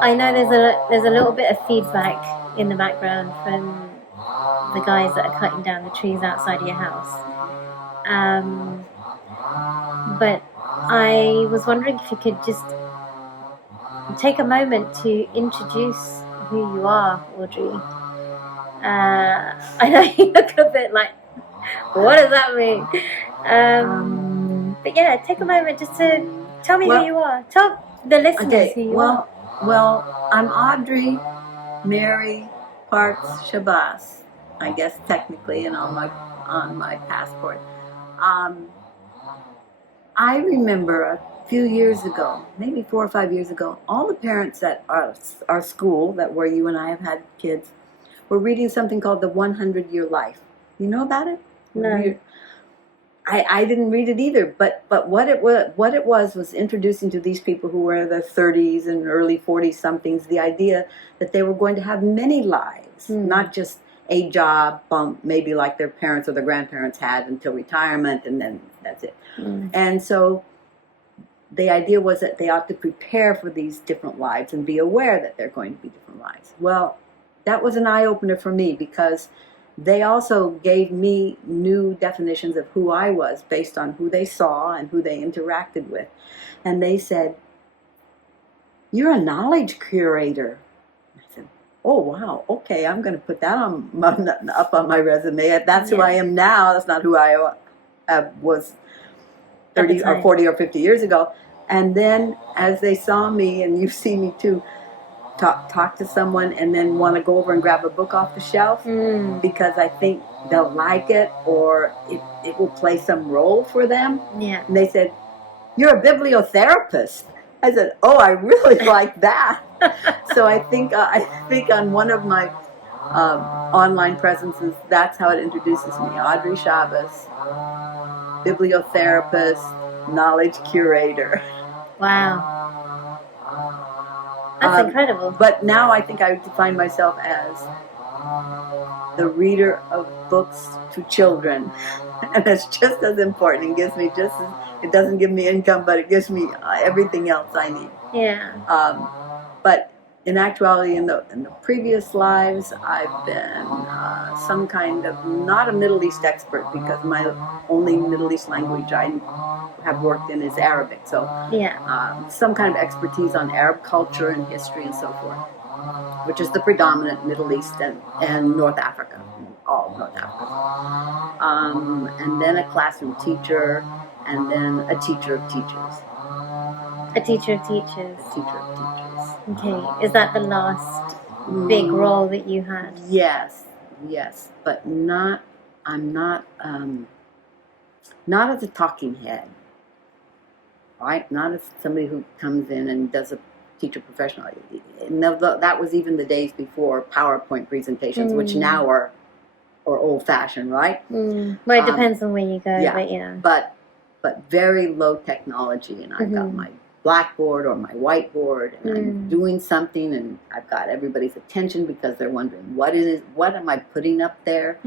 I know there's a little bit of feedback in the background from the guys that are cutting down the trees outside of your house. But I was wondering if you could just take a moment to introduce who you are, Audrey. I know you look a bit like, what does that mean? But yeah, take a moment just to tell me who you are. Tell the listeners who you are. Well, I'm Audrey Mary Parks Shabbas, I guess technically, and on my passport. I remember a few years ago, maybe 4 or 5 years ago, all the parents at our school, that where you and I have had kids, were reading something called The 100-Year Life. You know about it? No. I didn't read it either, but what it was introducing to these people who were in their 30s and early 40s somethings the idea that they were going to have many lives, not just a job bump, maybe like their parents or their grandparents had until retirement, and then that's it. And so the idea was that they ought to prepare for these different lives and be aware that they're going to be different lives. Well, that was an eye-opener for me, because they also gave me new definitions of who I was based on who they saw and who they interacted with. And they said, "You're a knowledge curator." I said, "Oh, wow, okay, I'm going to put that up on my resume. That's who I am now. That's not who I was 30 or 40 or 50 years ago." And then as they saw me, and you see me too, talk to someone and then want to go over and grab a book off the shelf because I think they'll like it, or it will play some role for them. Yeah. And they said, "You're a bibliotherapist." I said, "Oh, I really like that." So I think on one of my online presences, that's how it introduces me: Audrey Shabbas, bibliotherapist, knowledge curator. Wow. That's incredible. But now I think I define myself as the reader of books to children. And it's just as important. It gives me it doesn't give me income, but it gives me everything else I need. Yeah. But in actuality, in the previous lives, I've been some kind of, not a Middle East expert, because my only Middle East language I have worked in is Arabic. So some kind of expertise on Arab culture and history and so forth, which is the predominant Middle East and North Africa, all North Africa. And then a classroom teacher, and then a teacher of teachers. A teacher of teachers. A teacher of teachers. Okay. Is that the last big role that you had? Yes, but I'm not as a talking head, right? Not as somebody who comes in and does a teacher professional. That was even the days before PowerPoint presentations, which now are old-fashioned, right? Well, it depends on where you go, but yeah. But very low technology, and I've got my blackboard or my whiteboard, and I'm doing something, and I've got everybody's attention because they're wondering what am I putting up there.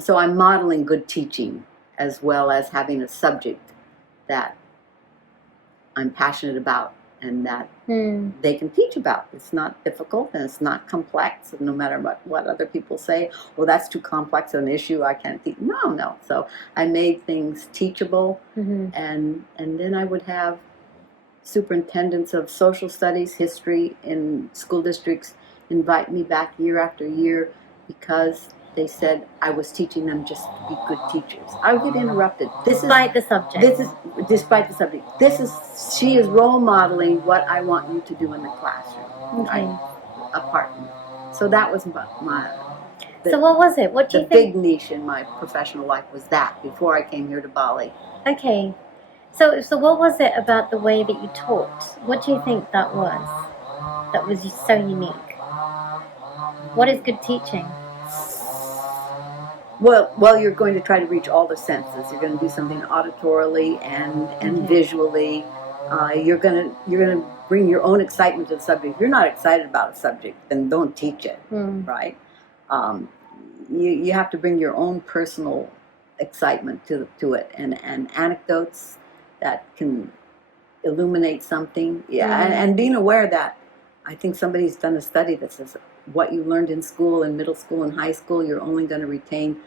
So I'm modeling good teaching, as well as having a subject that I'm passionate about and that they can teach about. It's not difficult and it's not complex, no matter what other people say. Well, that's too complex an issue, I can't teach. No. So I made things teachable, and then I would have superintendents of social studies, history in school districts invite me back year after year because they said I was teaching them just to be good teachers. I would get interrupted. Despite the subject. She is role modeling what I want you to do in the classroom. Okay. Apart. So that was my. So what was it? What do you think? The big niche in my professional life was that before I came here to Bali. Okay. So what was it about the way that you taught? What do you think that was so unique? What is good teaching? Well, you're going to try to reach all the senses. You're going to do something auditorily and visually. You're going to bring your own excitement to the subject. If you're not excited about a subject, then don't teach it, right? You have to bring your own personal excitement to it, and anecdotes that can illuminate something. And being aware that I think somebody's done a study that says what you learned in school, in middle school and high school, you're only going to retain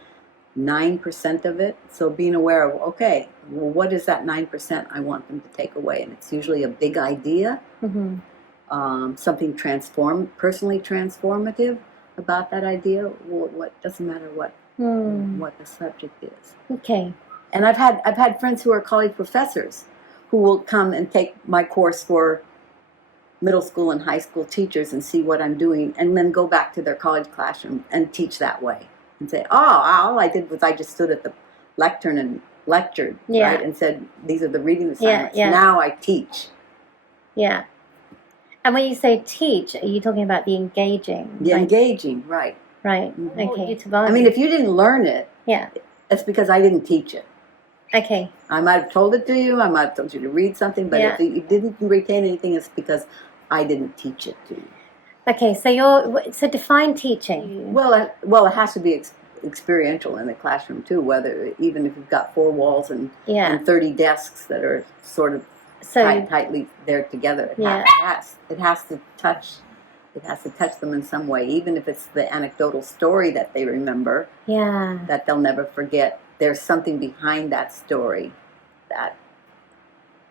9% of it. So being aware of, okay, well, what is that 9% I want them to take away? And it's usually a big idea, something personally transformative about that idea. Well, what doesn't matter what the subject is. Okay. And I've had friends who are college professors who will come and take my course for middle school and high school teachers and see what I'm doing, and then go back to their college classroom and teach that way and say, oh, all I did was I just stood at the lectern and lectured, right, and said, these are the reading assignments. Now I teach. Yeah. And when you say teach, are you talking about the engaging? The engaging, right. Right. Okay. I mean, if you didn't learn it, it's because I didn't teach it. Okay. I might have told it to you, I might have told you to read something, but if you didn't retain anything, it's because I didn't teach it to you. Okay, so define teaching. Well, it has to be experiential in the classroom too. Even if you've got 4 walls and 30 desks that are sort of tightly there together, it has to touch. It has to touch them in some way, even if it's the anecdotal story that they remember. That they'll never forget. There's something behind that story that.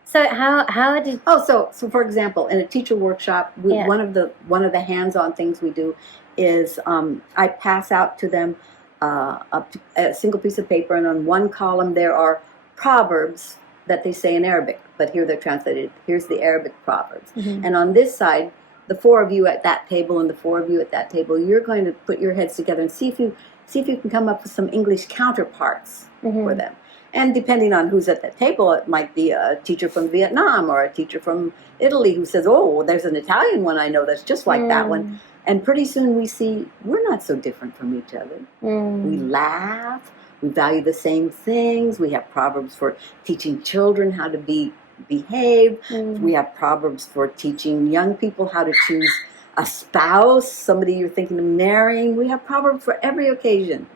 So how did? So for example, in a teacher workshop, one of the hands-on things we do is I pass out to them a single piece of paper, and on one column there are proverbs that they say in Arabic, but here they're translated. Here's the Arabic proverbs, and on this side, the 4 of you at that table and the 4 of you at that table, you're going to put your heads together and see if you can come up with some English counterparts for them. And depending on who's at the table, it might be a teacher from Vietnam or a teacher from Italy who says, oh, there's an Italian one I know that's just like that one. And pretty soon we see we're not so different from each other. We laugh. We value the same things. We have proverbs for teaching children how to behave. We have proverbs for teaching young people how to choose a spouse, somebody you're thinking of marrying. We have proverbs for every occasion.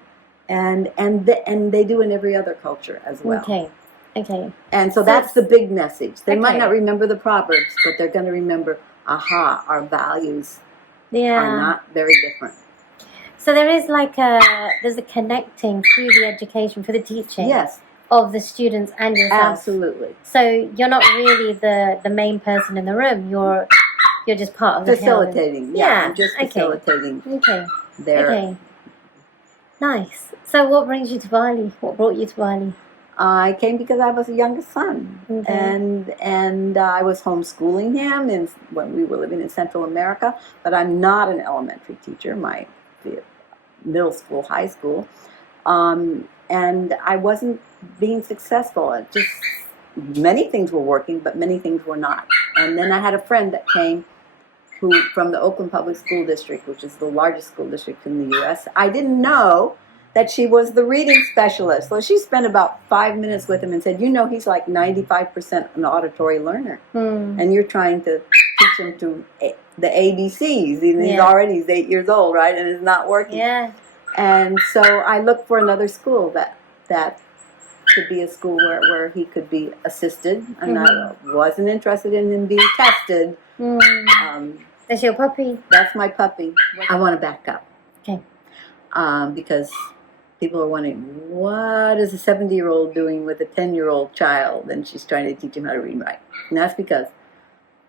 And they do in every other culture as well. Okay. And so that's the big message. They might not remember the proverbs, but they're going to remember, our values are not very different. So there's a connecting through the education for the teaching of the students and yourself. Absolutely. So you're not really the main person in the room. You're just part of the facilitating. I'm just facilitating. Okay. Nice. So what brings you to Bali? What brought you to Bali? I came because I was a youngest son, and I was homeschooling him when we were living in Central America. But I'm not an elementary teacher. My middle school, high school, and I wasn't being successful. Many things were working, but many things were not. And then I had a friend that came from the Oakland Public School District, which is the largest school district in the U.S. I didn't know that she was the reading specialist. So she spent about 5 minutes with him and said, he's like 95% an auditory learner. And you're trying to teach him to the ABCs. He's 8 years old, right? And it's not working. And so I looked for another school that could be a school where he could be assisted. And I wasn't interested in him being tested. That's your puppy? That's my puppy. I want to back up. Okay. Because people are wondering, what is a 70-year-old doing with a 10-year-old child? And she's trying to teach him how to read and write. And that's because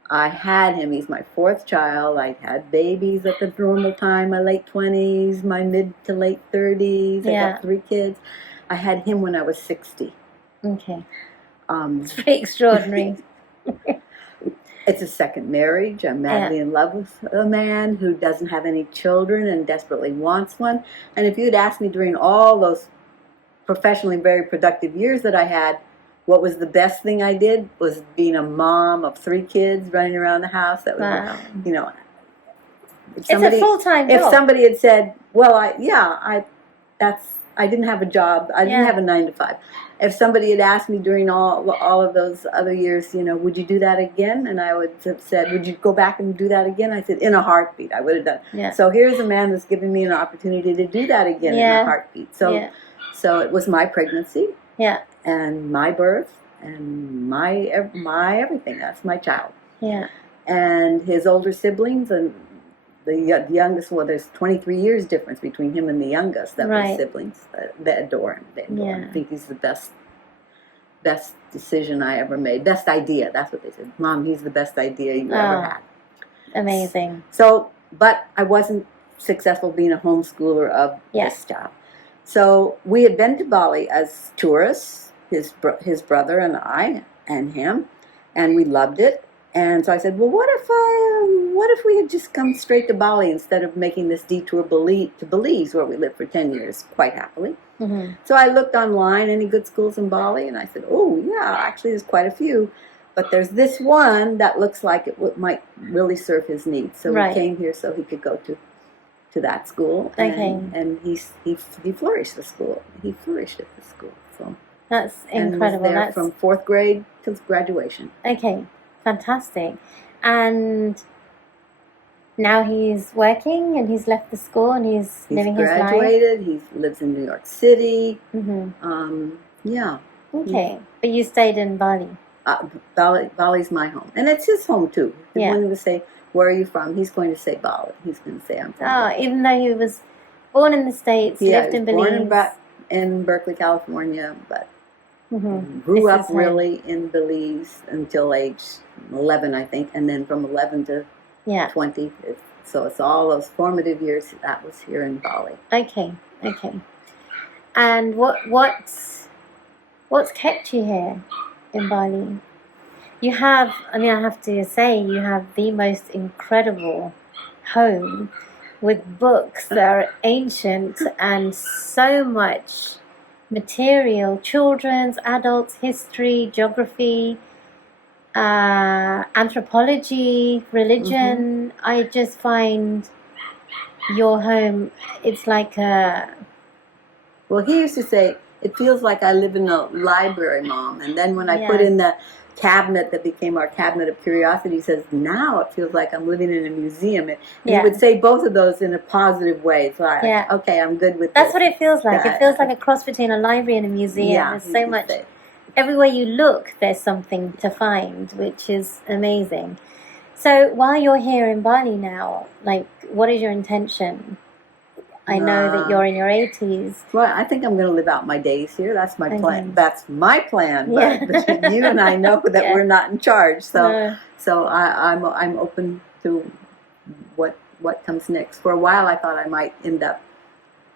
I had him. He's my 4th child. I had babies at the normal time, my late 20s, my mid to late 30s. I got 3 kids. I had him when I was 60. Okay. It's pretty extraordinary. It's a second marriage. I'm madly in love with a man who doesn't have any children and desperately wants one. And if you'd asked me during all those professionally very productive years that I had, what was the best thing I did was being a mom of 3 kids running around the house. That was, it's a full-time job. If somebody had said, well, I didn't have a job. I didn't have a 9 to 5. If somebody had asked me during all of those other years, would you do that again? And I would have said, would you go back and do that again? I said, in a heartbeat, I would have done. Yeah. So here's a man that's giving me an opportunity to do that again in a heartbeat. So it was my pregnancy and my birth and my everything. That's my child. Yeah. and his older siblings, and the youngest, well, there's 23 years difference between him and the youngest that were siblings. They adore him. They adore him. I think he's the best decision I ever made. Best idea. That's what they said. Mom, he's the best idea you ever had. Amazing. So, but I wasn't successful being a homeschooler of this job. So we had been to Bali as tourists, his brother and I and him, and we loved it. And so I said, well, what if we had just come straight to Bali instead of making this detour to Belize, where we lived for 10 years quite happily. Mm-hmm. So I looked online, any good schools in Bali, and I said, oh, yeah, actually there's quite a few. But there's this one that looks like it might really serve his needs. So we came here so he could go to that school. And he flourished the school. He flourished at the school. So that's incredible. And was there from 4th grade to graduation. Okay. Fantastic. And now he's working and he's left the school and he's living his life. He's graduated. He lives in New York City. Mm-hmm. Yeah. Okay. But you stayed in Bali. Bali's my home. And it's his home too. If you wanted to say, where are you from? He's going to say Bali. He's going to say, I'm from Bali. Even though he was born in the States, lived in Belize. Born in Berkeley, California, but grew up really in Belize until age 11, I think, and then from 11 to 20. So it's all those formative years that was here in Bali. Okay. And what's kept you here in Bali? You have, I have to say, you have the most incredible home with books that are ancient and so much material, children's, adults, history, geography, anthropology, religion. I just find your home, it's like a... Well, he used to say, it feels like I live in a library, Mom. And then when I put in the cabinet that became our cabinet of curiosity, he says, now it feels like I'm living in a museum. And he would say both of those in a positive way. So okay, I'm good with That's what it feels like. It feels like a cross between a library and a museum. There's so much. Everywhere you look, there's something to find, which is amazing. So while you're here in Bali now, what is your intention? I know that you're in your 80s. Well, I think I'm going to live out my days here. That's my plan. That's my plan. But you and I know that we're not in charge. So I'm open to what comes next. For a while, I thought I might end up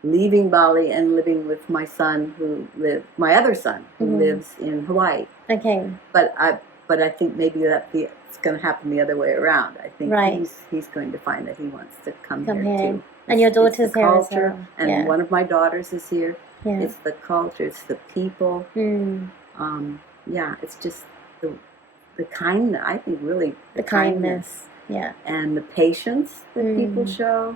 leaving Bali and living with my son, my other son, who lives in Hawaii. Okay. But I think maybe it's going to happen the other way around. I think he's going to find that he wants to come here too. And your daughter's here as well. And one of my daughters is here. Yeah. It's the culture. It's the people. It's just the kindness. I think really the kindness. Yeah. And the patience that people show.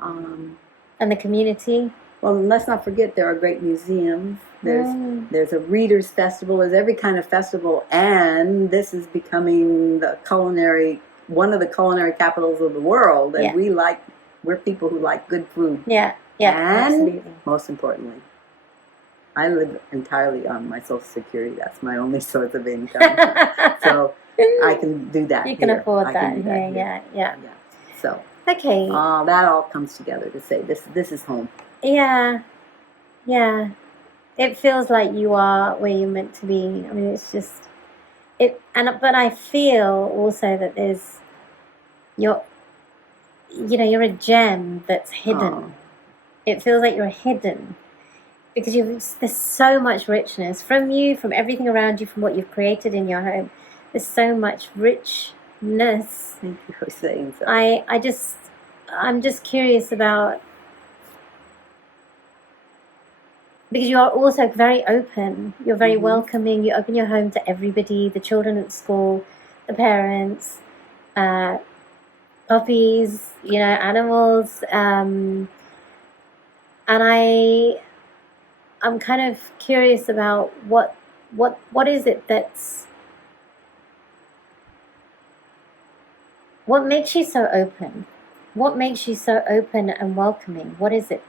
And the community. Well, let's not forget there are great museums. There's a readers festival. There's every kind of festival, and this is becoming one of the culinary capitals of the world. And we're people who like good food. Yeah, and absolutely. Most importantly, I live entirely on my Social Security. That's my only source of income. So I can do that. You can afford that. Yeah. So okay. That all comes together to say this is home. Yeah. It feels like you are where you're meant to be. It's just but I feel also that you're a gem that's hidden. It feels like you're hidden because there's so much richness from you, from everything around you, from what you've created in your home. There's so much richness. Thank you for saying so. I'm just curious about, because you are also very open. You're very welcoming. You open your home to everybody, the children at school, the parents, puppies, animals. And I'm kind of curious about what is it what makes you so open? What makes you so open and welcoming? What is it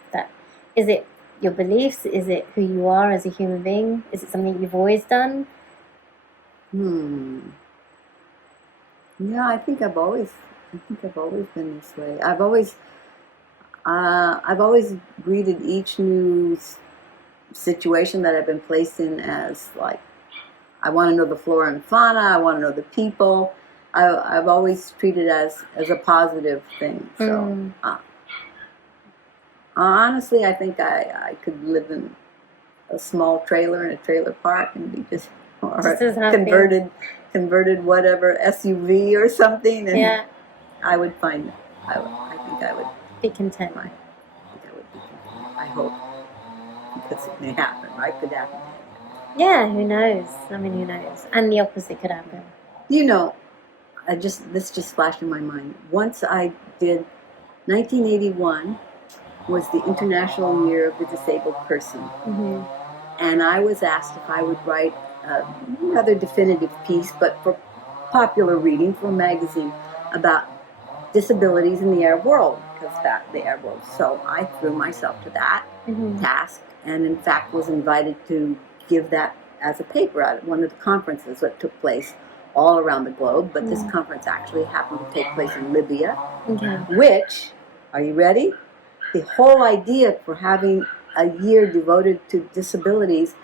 is it your beliefs? Is it who you are as a human being? Is it something you've always done? Yeah, I think I've always been this way. I've always greeted each new situation that I've been placed in as like, I want to know the flora and fauna. I want to know the people. I've always treated it as a positive thing. So honestly, I think I could live in a small trailer in a trailer park and be just converted whatever SUV or something, and I would find it. I think I would be content. I think I would be content. I hope, because it may happen. Right? Could happen. Yeah, who knows? I mean, who knows? And the opposite could happen. You know, this just flashed in my mind. Once I did 1981 was the International Year of the Disabled Person. Mm-hmm. And I was asked if I would write another definitive piece, but for popular reading, for a magazine, about disabilities in the Arab world, because the Arab world. So I threw myself to that task, and in fact was invited to give that as a paper at one of the conferences that took place all around the globe. But this conference actually happened to take place in Libya, which, are you ready? The whole idea for having a year devoted to disabilities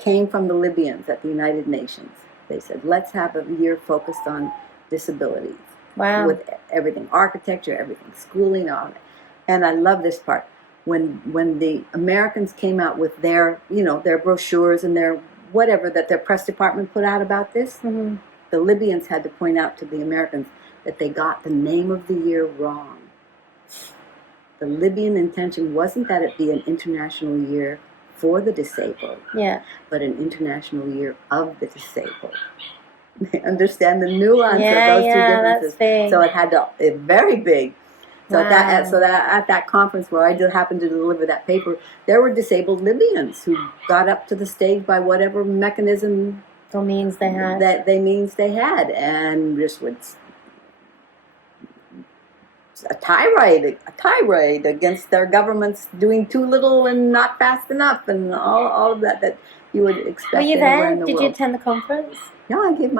came from the Libyans at the United Nations. They said, let's have a year focused on disabilities. Wow. With everything, architecture, everything, schooling, all that. And I love this part. When the Americans came out with their brochures and their whatever that their press department put out about this, the Libyans had to point out to the Americans that they got the name of the year wrong. The Libyan intention wasn't that it be an international year for the disabled, but an international year of the disabled. Understand the nuance of those two differences. So it had to, very big. So at that conference where I happened to deliver that paper, there were disabled Libyans who got up to the stage by whatever mechanism or means they had, and just would a tirade against their governments doing too little and not fast enough, and all of that you would expect. Were you there? Did you attend the conference? No, I gave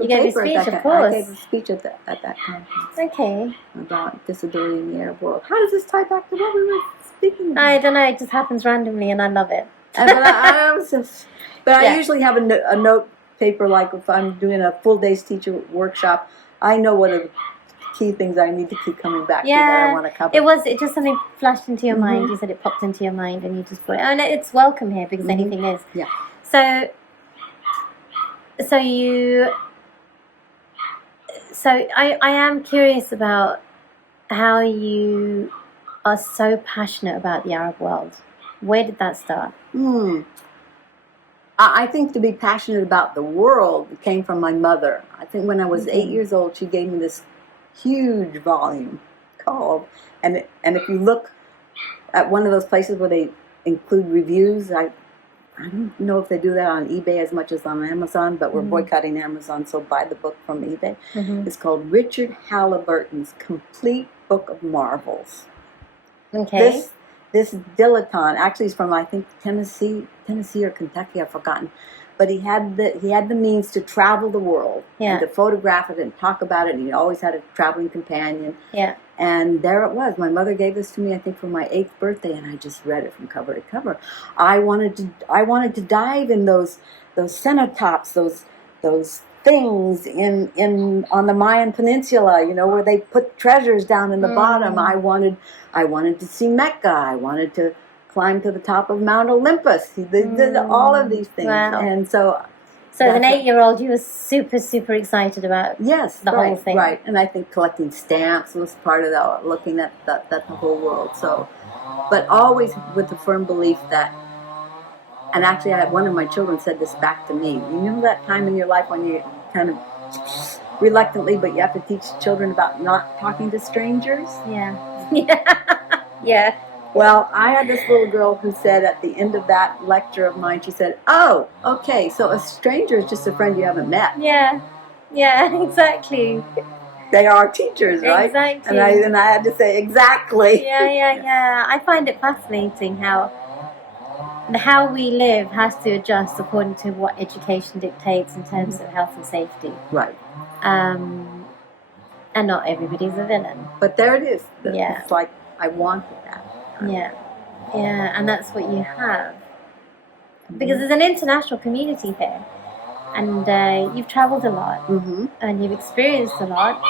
a paper speech, at that. Of course. I gave a speech at that conference. Okay. About disability in the Arab world. How does this tie back to what we were speaking about? I don't know. It just happens randomly, and I love it. But I usually have a note paper, like if I'm doing a full day's teacher workshop. I know what are the key things I need to keep coming back to that I want to cover. It just something flashed into your mind. You said it popped into your mind, and you just put it. And it's welcome here because anything is. Yeah. So I am curious about how you are so passionate about the Arab world. Where did that start? I think to be passionate about the world came from my mother. I think when I was 8 years old, she gave me this huge volume called, and if you look at one of those places where they include reviews, I don't know if they do that on eBay as much as on Amazon, but we're boycotting Amazon, so buy the book from eBay. It's called Richard Halliburton's Complete Book of Marvels. Okay. This dilettante, actually is from, I think, Tennessee or Kentucky, I've forgotten. But he had the means to travel the world and to photograph it and talk about it, and he always had a traveling companion. Yeah. And there it was. My mother gave this to me, I think, for my 8th birthday, and I just read it from cover to cover. I wanted to dive in those cenotaphs, those things on the Mayan Peninsula, where they put treasures down in the bottom. I wanted to see Mecca. I wanted to climb to the top of Mount Olympus. They did all of these things. Wow. And so as an 8-year-old, you were super, super excited about the whole thing. Right. And I think collecting stamps was part of that, looking at the whole world. So, but always with the firm belief that, and actually one of my children said this back to me, you know that time in your life when you kind of reluctantly, but you have to teach children about not talking to strangers? Yeah. Yeah. Well, I had this little girl who said at the end of that lecture of mine, she said, "Oh, okay, so a stranger is just a friend you haven't met." Yeah, exactly. They are teachers, right? Exactly. And I had to say, exactly. Yeah. I find it fascinating how we live has to adjust according to what education dictates in terms of health and safety. Right. And not everybody's a villain. But there it is. Yeah. It's like I wanted that. Yeah, and that's what you have. Because there's an international community here. And you've traveled a lot. Mm-hmm. And you've experienced a lot.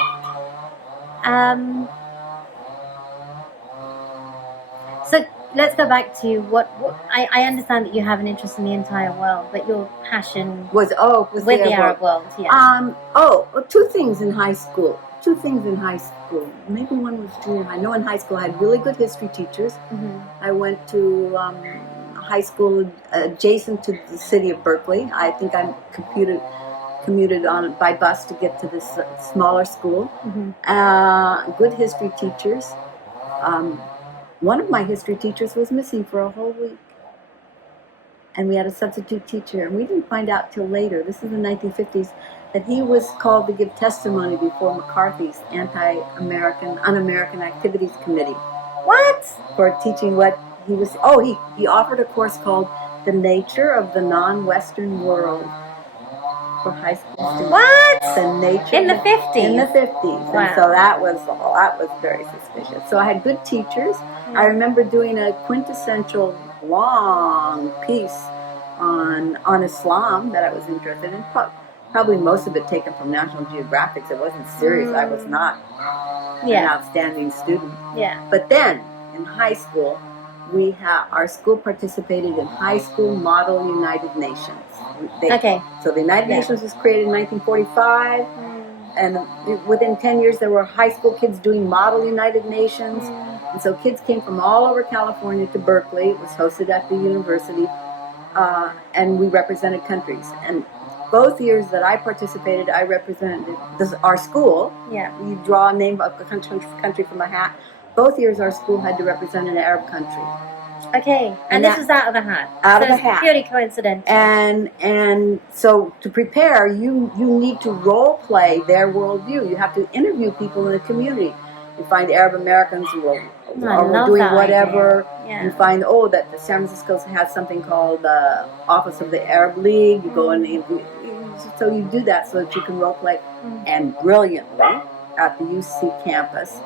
So let's go back to what I understand that you have an interest in the entire world, but your passion was with the Arab world. Two things in high school. Maybe one was junior high. No, in high school I had really good history teachers. Mm-hmm. I went to high school adjacent to the city of Berkeley. I think I commuted on by bus to get to this smaller school. Mm-hmm. Good history teachers. One of my history teachers was missing for a whole week. And we had a substitute teacher, and we didn't find out till later, this is the 1950s, that he was called to give testimony before McCarthy's anti-American, un-American Activities Committee. What? For teaching what he was, he offered a course called The Nature of the Non-Western World for high school students. What? The nature in the 50s. In the 50s. Wow. And so that was very suspicious. So I had good teachers. Mm-hmm. I remember doing a quintessential long piece on Islam that I was interested in. Probably most of it taken from National Geographic. It wasn't serious. I was not an outstanding student. Yeah. But then in high school, our school participated in High School Model United Nations. So the United Nations was created in 1945, and within 10 years there were high school kids doing Model United Nations. And so kids came from all over California to Berkeley. It was hosted at the university, and we represented countries. And both years that I participated, I represented our school. Yeah. You draw a name of a country from a hat. Both years our school had to represent an Arab country. Okay, and this was out of the hat. Out of the hat. Purely coincidental. And so to prepare, you need to role play their worldview. You have to interview people in the community. You find Arab Americans who are doing whatever. Yeah. You find that the San Francisco has something called the Office of the Arab League. You go and so you do that so that you can role play. And brilliantly, at the UC campus,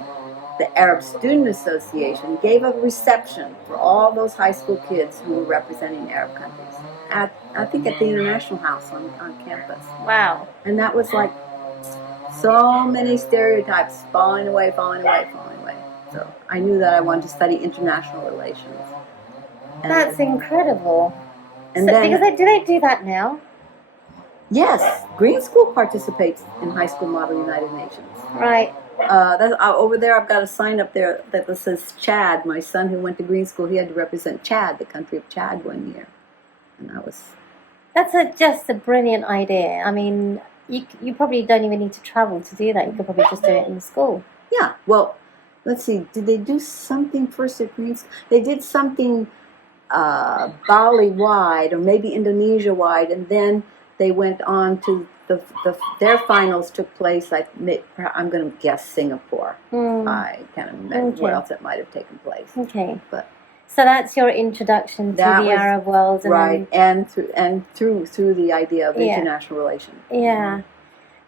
the Arab Student Association gave a reception for all those high school kids who were representing Arab countries. I think at the International House on campus. Wow. And that was like so many stereotypes falling away. So I knew that I wanted to study international relations. And that's incredible. And then, because do they do that now? Yes. Green School participates in High School Model United Nations. Right. Over there, I've got a sign up there that says Chad. My son, who went to Green School, he had to represent Chad, the country of Chad, one year, and That's just a brilliant idea. I mean, you probably don't even need to travel to do that. You could probably just do it in the school. Yeah. Well, let's see. Did they do something first at Green School? They did something Bali wide, or maybe Indonesia wide, and then they went on to their finals took place, I'm going to guess Singapore. I can't remember where else it might have taken place. Okay. But so that's your introduction to the Arab world, and through the idea of international relations. Yeah.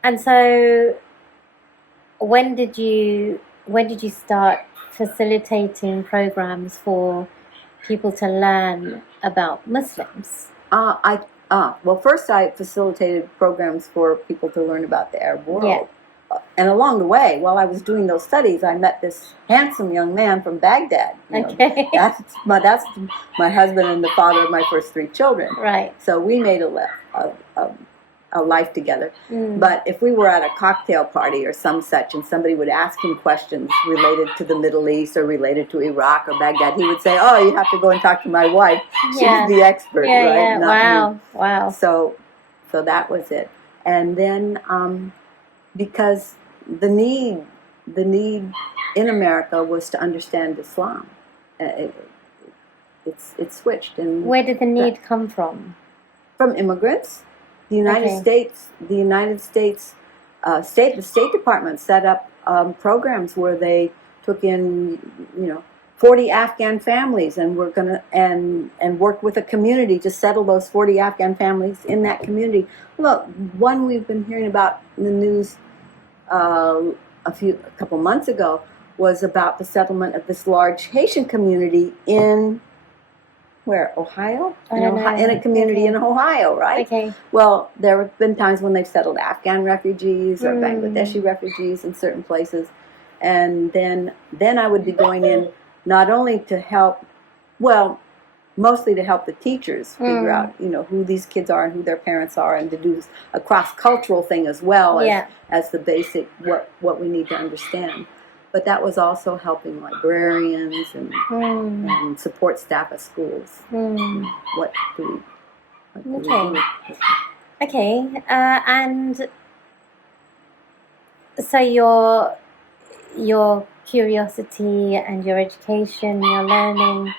And so when did you start facilitating programs for people to learn about Muslims? Well, first I facilitated programs for people to learn about the Arab world. Yeah. And along the way, while I was doing those studies, I met this handsome young man from Baghdad. Okay. That's my husband and the father of my first 3 children. Right. So we made a life together. But if we were at a cocktail party or some such, and somebody would ask him questions related to the Middle East or related to Iraq or Baghdad, he would say, "Oh, you have to go and talk to my wife. She's the expert, right? Yeah. Not me." Wow. So that was it. And then because the need in America was to understand Islam, it switched. And where did the need come from? From immigrants. The United States, the State Department set up programs where they took in, 40 Afghan families, and we're gonna and worked with a community to settle those 40 Afghan families in that community. Look, one we've been hearing about in the news a couple months ago was about the settlement of this large Haitian community in where, Ohio? In a community in Ohio, right? Okay. Well, there have been times when they've settled Afghan refugees or Bangladeshi refugees in certain places, and then I would be going in not only to help, well, mostly to help the teachers figure out, who these kids are and who their parents are, and to do a cross-cultural thing as well as the basic what we need to understand. But that was also helping librarians and support staff at schools. What do we do? Okay, and so your curiosity and your education, your learning,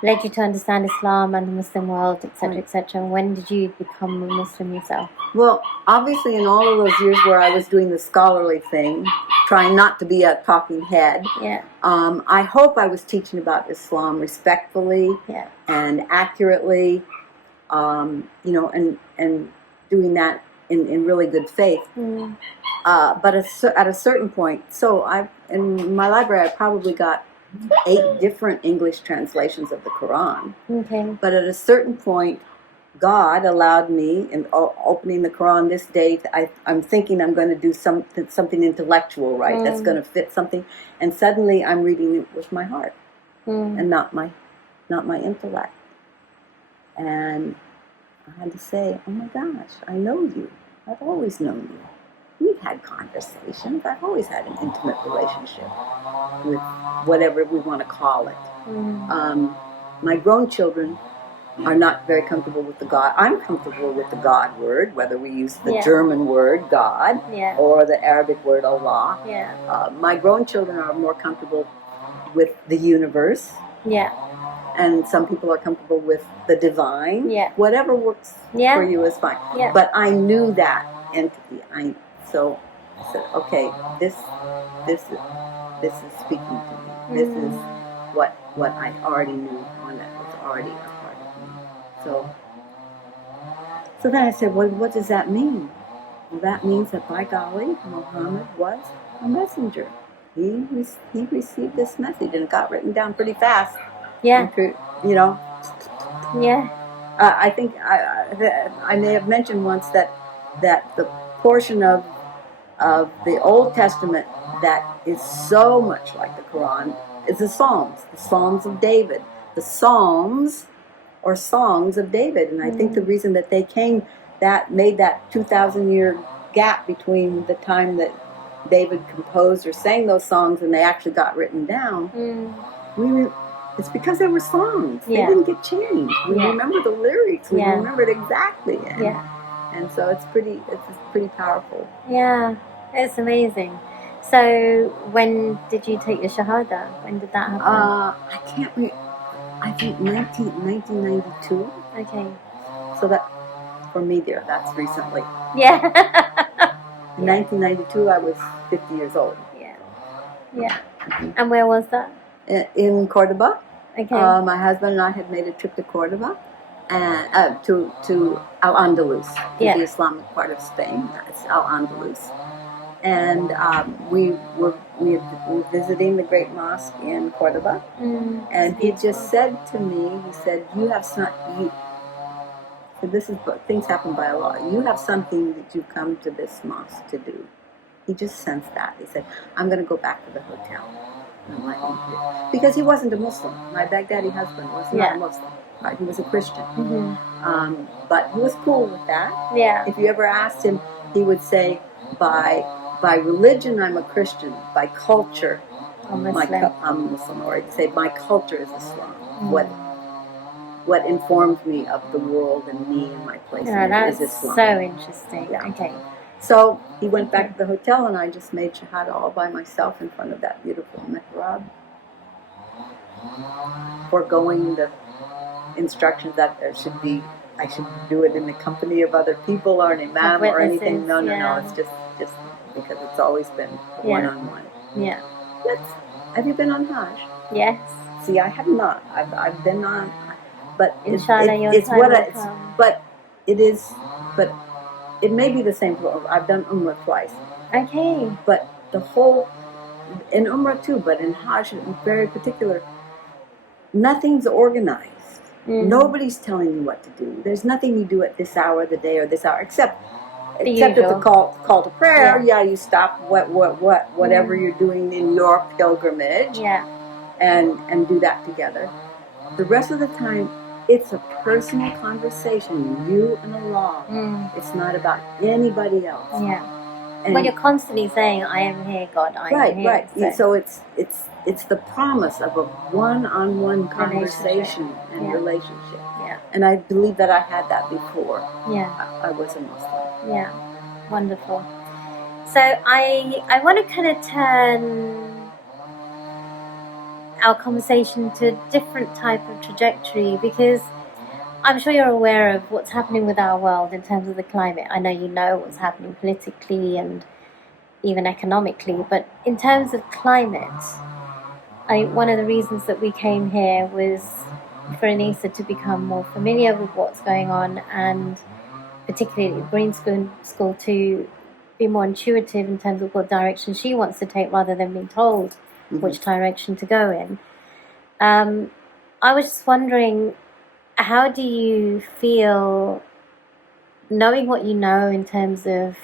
led you to understand Islam and the Muslim world, etc., etc. When did you become a Muslim yourself? Well, obviously in all of those years where I was doing the scholarly thing, trying not to be a talking head, I hope I was teaching about Islam respectfully and accurately, and doing that in really good faith. But at a certain point, in my library I probably got 8 different English translations of the Quran. Okay. But at a certain point, God allowed me, in opening the Quran this day, I'm thinking I'm going to do something intellectual, right? That's going to fit something, and suddenly I'm reading it with my heart and not my intellect. And I had to say, oh my gosh, I know you. I've always known you. We've had conversations. I've always had an intimate relationship with whatever we want to call it. My grown children are not very comfortable with the God. I'm comfortable with the God word, whether we use the German word God or the Arabic word Allah. My grown children are more comfortable with the universe. And some people are comfortable with the divine. Whatever works for you is fine. But I knew that entity. So I said, okay, this is speaking to me. This is what I already knew, and that was already a part of me. So then I said, well, what does that mean? Well, that means that by golly, Muhammad was a messenger. He received this message, and it got written down pretty fast. I think I may have mentioned once that the portion of the Old Testament that is so much like the Quran is the Psalms of David, the Psalms or songs of David. And I think the reason that they made that 2,000-year gap between the time that David composed or sang those songs and they actually got written down, it's because they were songs. They didn't get changed. We remember the lyrics. We remember it exactly. And so it's pretty powerful. Yeah, it's amazing. So when did you take your Shahada? When did that happen? I can't remember. I think 1992. Okay. So that, for me there, that's recently. Yeah. In 1992, I was 50 years old. Yeah. And where was that? In Cordoba. Okay. My husband and I had made a trip to Cordoba and to Al-Andalus, the Islamic part of Spain. It's Al-Andalus. And we were visiting the Great Mosque in Cordoba. And he just said to me, he said, this is things happen by Allah. You have something that you've come to this mosque to do. He just sensed that. He said, I'm going to go back to the hotel. And I'm like, because he wasn't a Muslim. My Baghdadi husband was not a Muslim. He was a Christian. But he was cool with that. If you ever asked him, he would say, by religion, I'm a Christian. By culture, I'm Muslim. Or he'd say, my culture is Islam. What informs me of the world and me and my place is Islam. So interesting. Okay. So he went back to the hotel, and I just made Shahada all by myself in front of that beautiful mihrab, foregoing the instructions that I should do it in the company of other people or an imam or anything. No. It's just because it's always been one-on-one. Yeah. Have you been on Hajj? Yes. See, I have not. I've been on, but Inshallah, but it may be the same for, I've done Umrah twice, Okay. but the whole, in Umrah too, but in Hajj in very particular, nothing's organized. Nobody's telling you what to do. There's nothing you do at this hour of the day or this hour, except at the call to prayer. Yeah, you stop whatever you're doing in your pilgrimage. Yeah. And do that together. The rest of the time, it's a personal conversation, you and Allah. It's not about anybody else. Yeah. And well, you're constantly saying, "I am here, God. I am here." Right. So it's the promise of a one-on-one conversation and relationship. Yeah. And I believe that I had that before. Yeah. I was a Muslim. Yeah. Wonderful. So I want to kind of turn our conversation to a different type of trajectory, because I'm sure you're aware of what's happening with our world in terms of the climate. I know you know what's happening politically and even economically, but in terms of climate, one of the reasons that we came here was for Anissa to become more familiar with what's going on, and particularly at Green School to be more intuitive in terms of what direction she wants to take rather than being told which direction to go in. I was just wondering, how do you feel knowing what you know in terms of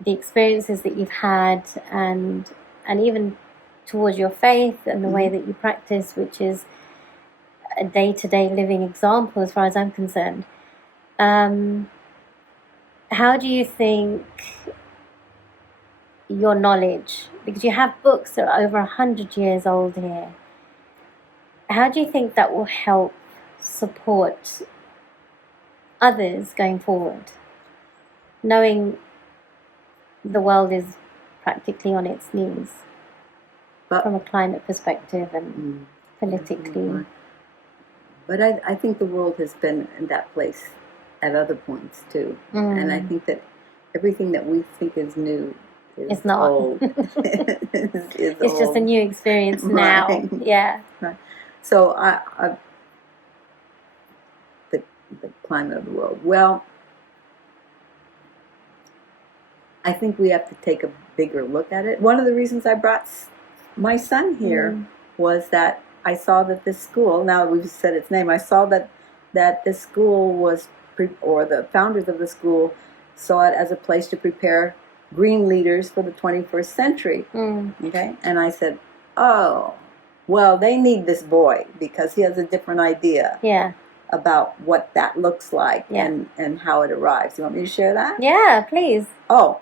the experiences that you've had and even towards your faith and the way that you practice, which is a day-to-day living example as far as I'm concerned. How do you think your knowledge, because you have books that are over 100 years old here, how do you think that will help support others going forward, knowing the world is practically on its knees from a climate perspective and politically? But I think the world has been in that place at other points too. And I think that everything that we think is new is not old. It's old. Just a new experience now. Right. Yeah. Right. So the climate of the world. Well, I think we have to take a bigger look at it. One of the reasons I brought my son here was that I saw that this school, now we've said its name, I saw that this school was, or the founders of the school saw it as a place to prepare green leaders for the 21st century. Okay? And I said, oh, well, they need this boy because he has a different idea about what that looks like and how it arrives. You want me to share that? Yeah, please. Oh,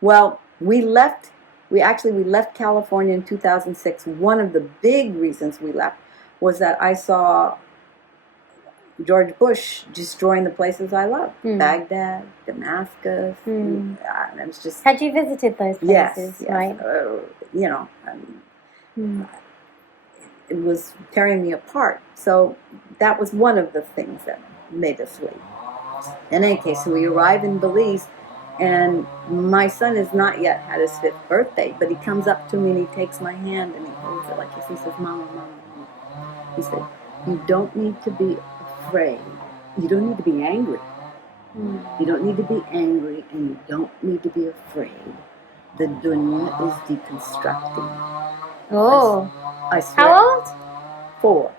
well, we left California in 2006. One of the big reasons we left was that I saw George Bush destroying the places I love. Baghdad, Damascus. And it was just... Had you visited those places? Yes. Right. It was tearing me apart. So that was one of the things that made us leave. In any case, so we arrive in Belize, and my son has not yet had his 5th birthday, but he comes up to me and he takes my hand and he holds it like this. He says, Mama, Mama, Mama. He said, you don't need to be afraid. You don't need to be angry. You don't need to be angry, and you don't need to be afraid. The dunya is deconstructing. Oh. I swear. How old? 4.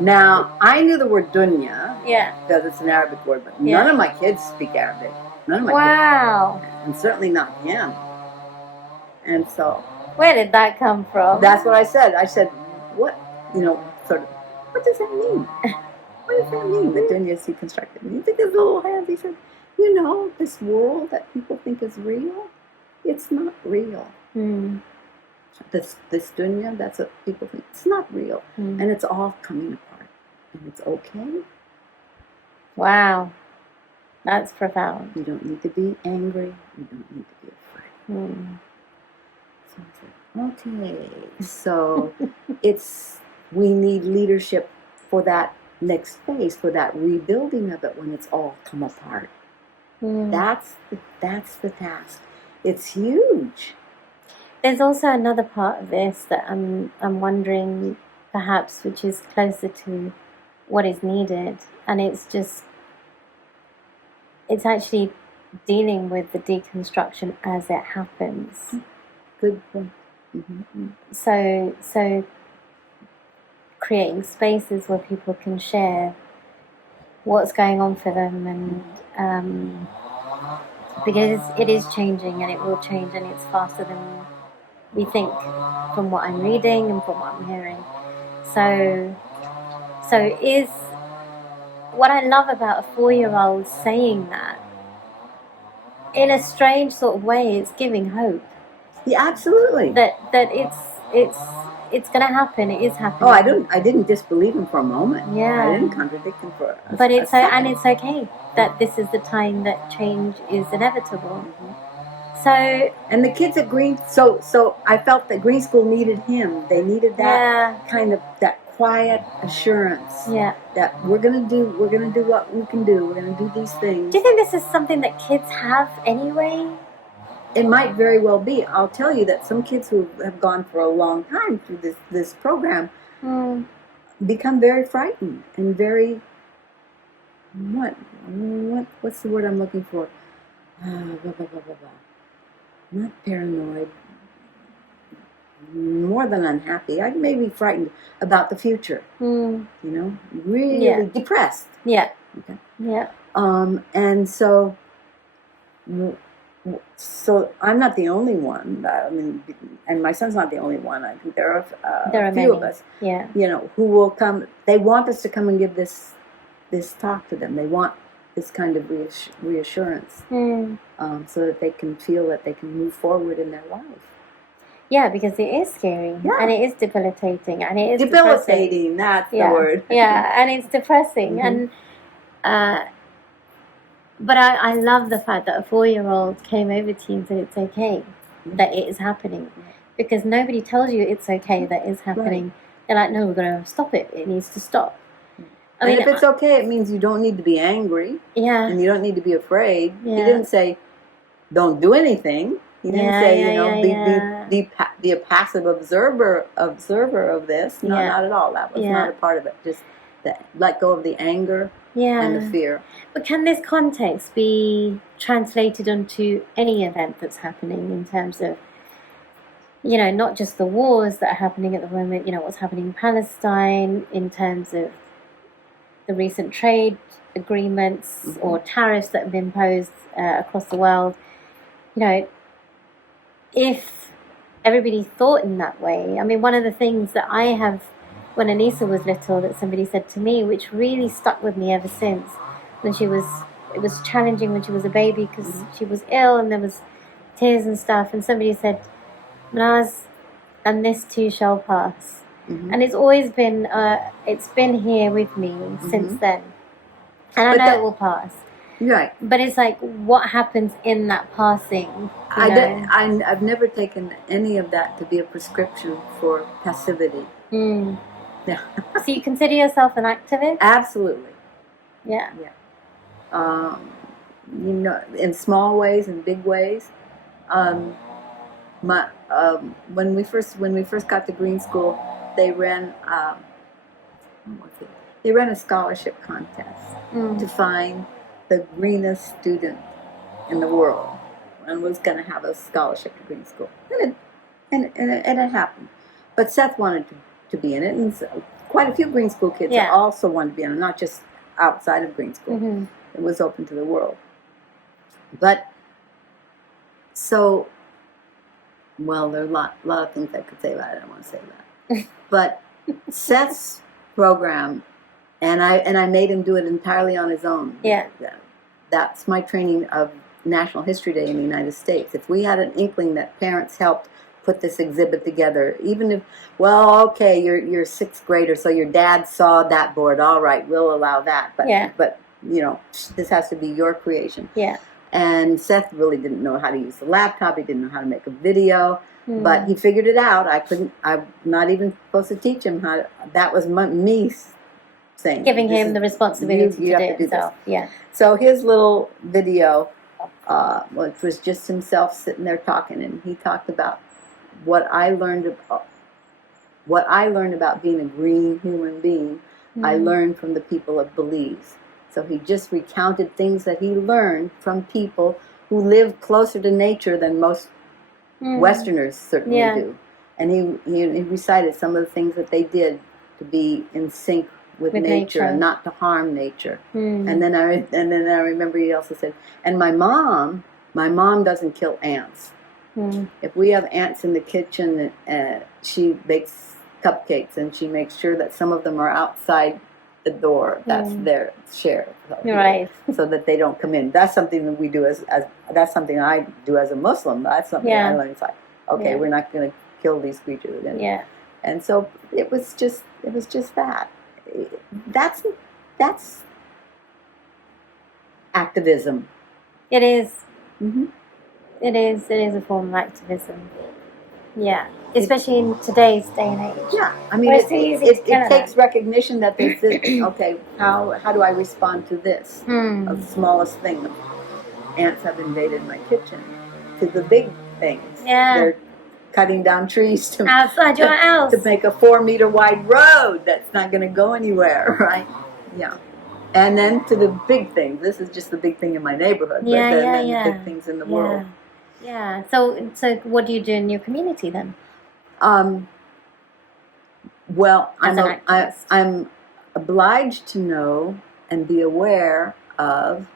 Now, I knew the word dunya. Yeah. Because it's an Arabic word, but none of my kids speak Arabic. None of my kids. And certainly not him. And so... Where did that come from? That's what I said. I said, what, sort of, what does that mean? What does that mean, the dunya is deconstructed? And he took his little hands, he said, this world that people think is real, it's not real. This dunya, that's what people think. It's not real. And it's all coming apart. And it's okay. Wow. That's profound. You don't need to be angry. You don't need to be afraid. So I said, okay. So we need leadership for that next phase, for that rebuilding of it when it's all come apart. That's the task. It's huge. There's also another part of this that I'm wondering, perhaps, which is closer to what is needed, and it's it's actually dealing with the deconstruction as it happens. Good point. Mm-hmm. So creating spaces where people can share what's going on for them, and because it is changing and it will change, and it's faster than we think, from what I'm reading and from what I'm hearing. So is what I love about a 4-year-old saying that, in a strange sort of way, it's giving hope. Yeah, absolutely. That it's going to happen. It is happening. Oh, I didn't disbelieve him for a moment. Yeah. I didn't contradict him for a But it's second. and it's okay that this is the time that change is inevitable. Mm-hmm. So, and the kids at Green, so I felt that Green School needed him. They needed that kind of that quiet assurance. Yeah. That we're gonna do what we can do. We're gonna do these things. Do you think this is something that kids have anyway? It might very well be. I'll tell you that some kids who have gone for a long time through this program become very frightened and very what's the word I'm looking for? Not paranoid. More than unhappy. I may be frightened about the future. You know, really depressed. Yeah. Okay. Yeah. And so I'm not the only one. I mean, and my son's not the only one. I think there are a few of us. Yeah. You know, who will come. They want us to come and give this talk to them. They want this kind of reassurance, so that they can feel that they can move forward in their life. Yeah, because it is scary, and it is debilitating, and it is debilitating. That's the word. Yeah, and it's depressing, and. But I love the fact that a 4-year-old came over to you and said it's okay, that it is happening. Because nobody tells you it's okay that it's happening. Right. They're like, no, we're going to stop it. It needs to stop. I mean, if it's okay, it means you don't need to be angry. Yeah. And you don't need to be afraid. Yeah. He didn't say, don't do anything. He didn't say, be a passive observer of this. No, not at all. That was not a part of it. Just let go of the anger and the fear. But can this context be translated onto any event that's happening in terms of, you know, not just the wars that are happening at the moment, you know, what's happening in Palestine, in terms of the recent trade agreements or tariffs that have been imposed across the world? You know, if everybody thought in that way, I mean, one of the things that I have, when Anissa was little, that somebody said to me, which really stuck with me ever since, when it was challenging when she was a baby because she was ill and there was tears and stuff, and somebody said, Mnaz, and this too shall pass. And it's always been, it's been here with me since then. And I know it will pass. Right. But it's like, what happens in that passing? I've never taken any of that to be a prescription for passivity. Yeah. So you consider yourself an activist? Absolutely. Yeah. Yeah. You know, in small ways and big ways. When we first got to Green School, they ran a scholarship contest to find the greenest student in the world, and was going to have a scholarship to Green School, and it happened. But Seth wanted to be in it, and so quite a few Green School kids also wanted to be in it, not just outside of Green School. It was open to the world. But so, well, there are a lot of things I could say about it. I don't want to say that. But Seth's program, and I made him do it entirely on his own. Yeah. That's my training of National History Day in the United States. If we had an inkling that parents helped put this exhibit together, even if, well, okay, you're sixth grader, so your dad saw that board, all right, we'll allow that. But you know, this has to be your creation. Yeah. And Seth really didn't know how to use the laptop. He didn't know how to make a video, but he figured it out. I'm not even supposed to teach him how to, that was me saying. Giving him the responsibility to do it himself. Yeah. So his little video, which was just himself sitting there talking, and he talked about what I learned about being a green human being. I learned from the people of Belize. So he just recounted things that he learned from people who live closer to nature than most Westerners certainly do. And he recited some of the things that they did to be in sync with nature and not to harm nature. And then I remember he also said, and my mom doesn't kill ants. If we have ants in the kitchen, she bakes cupcakes and she makes sure that some of them are outside the door. That's their share, right? So that they don't come in. That's something that we do as that's something I do as a Muslim. That's something I learned. It's like, okay, we're not going to kill these creatures. And so it was just that. That's activism. It is. It is a form of activism. Yeah, especially in today's day and age. Yeah, I mean, it takes recognition that there's this. Okay, how do I respond to this? The smallest thing. Ants have invaded my kitchen. To the big things. Yeah. They're cutting down trees outside your house to make a 4-meter wide road that's not going to go anywhere, right? Yeah. And then to the big thing. This is just the big thing in my neighborhood, but then the big things in the world. Yeah. So what do you do in your community then? Well, I'm obliged to know and be aware of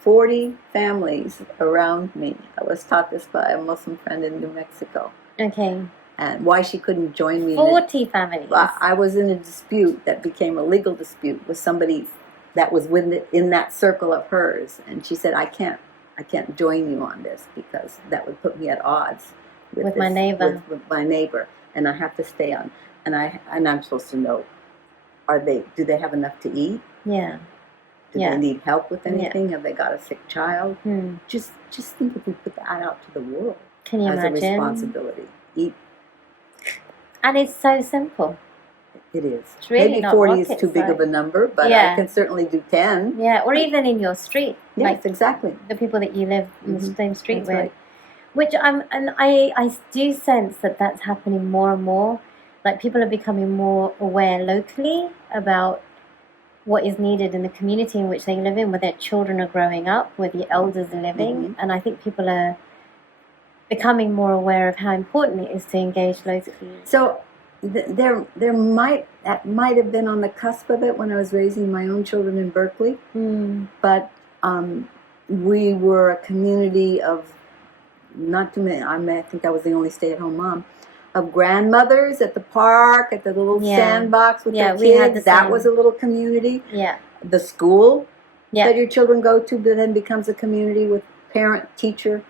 40 families around me. I was taught this by a Muslim friend in New Mexico. Okay. And why she couldn't join me. 40 families. I was in a dispute that became a legal dispute with somebody that was in that circle of hers, and she said, I can't join you on this because that would put me at odds with my neighbor. With my neighbor, and I have to stay on. And I'm supposed to know, do they have enough to eat? Yeah. Do they need help with anything? Have they got a sick child? Just think if we put that out to the world. Can you imagine? As a responsibility. Eat. And it's so simple. It is. It's really maybe not 40 is too big of a number, but I can certainly do 10. Yeah, or even in your street. Yes, exactly. The people that you live in the same street That's with. Right. Which I do sense that that's happening more and more. Like people are becoming more aware locally about what is needed in the community in which they live in, where their children are growing up, where the elders are living. And I think people are becoming more aware of how important it is to engage locally. So there might have been on the cusp of it when I was raising my own children in Berkeley, but we were a community of not too many. I think I was the only stay-at-home mom, of grandmothers at the park, at the little sandbox with their kids. That was a little community. Yeah. The school that your children go to then becomes a community with parent-teacher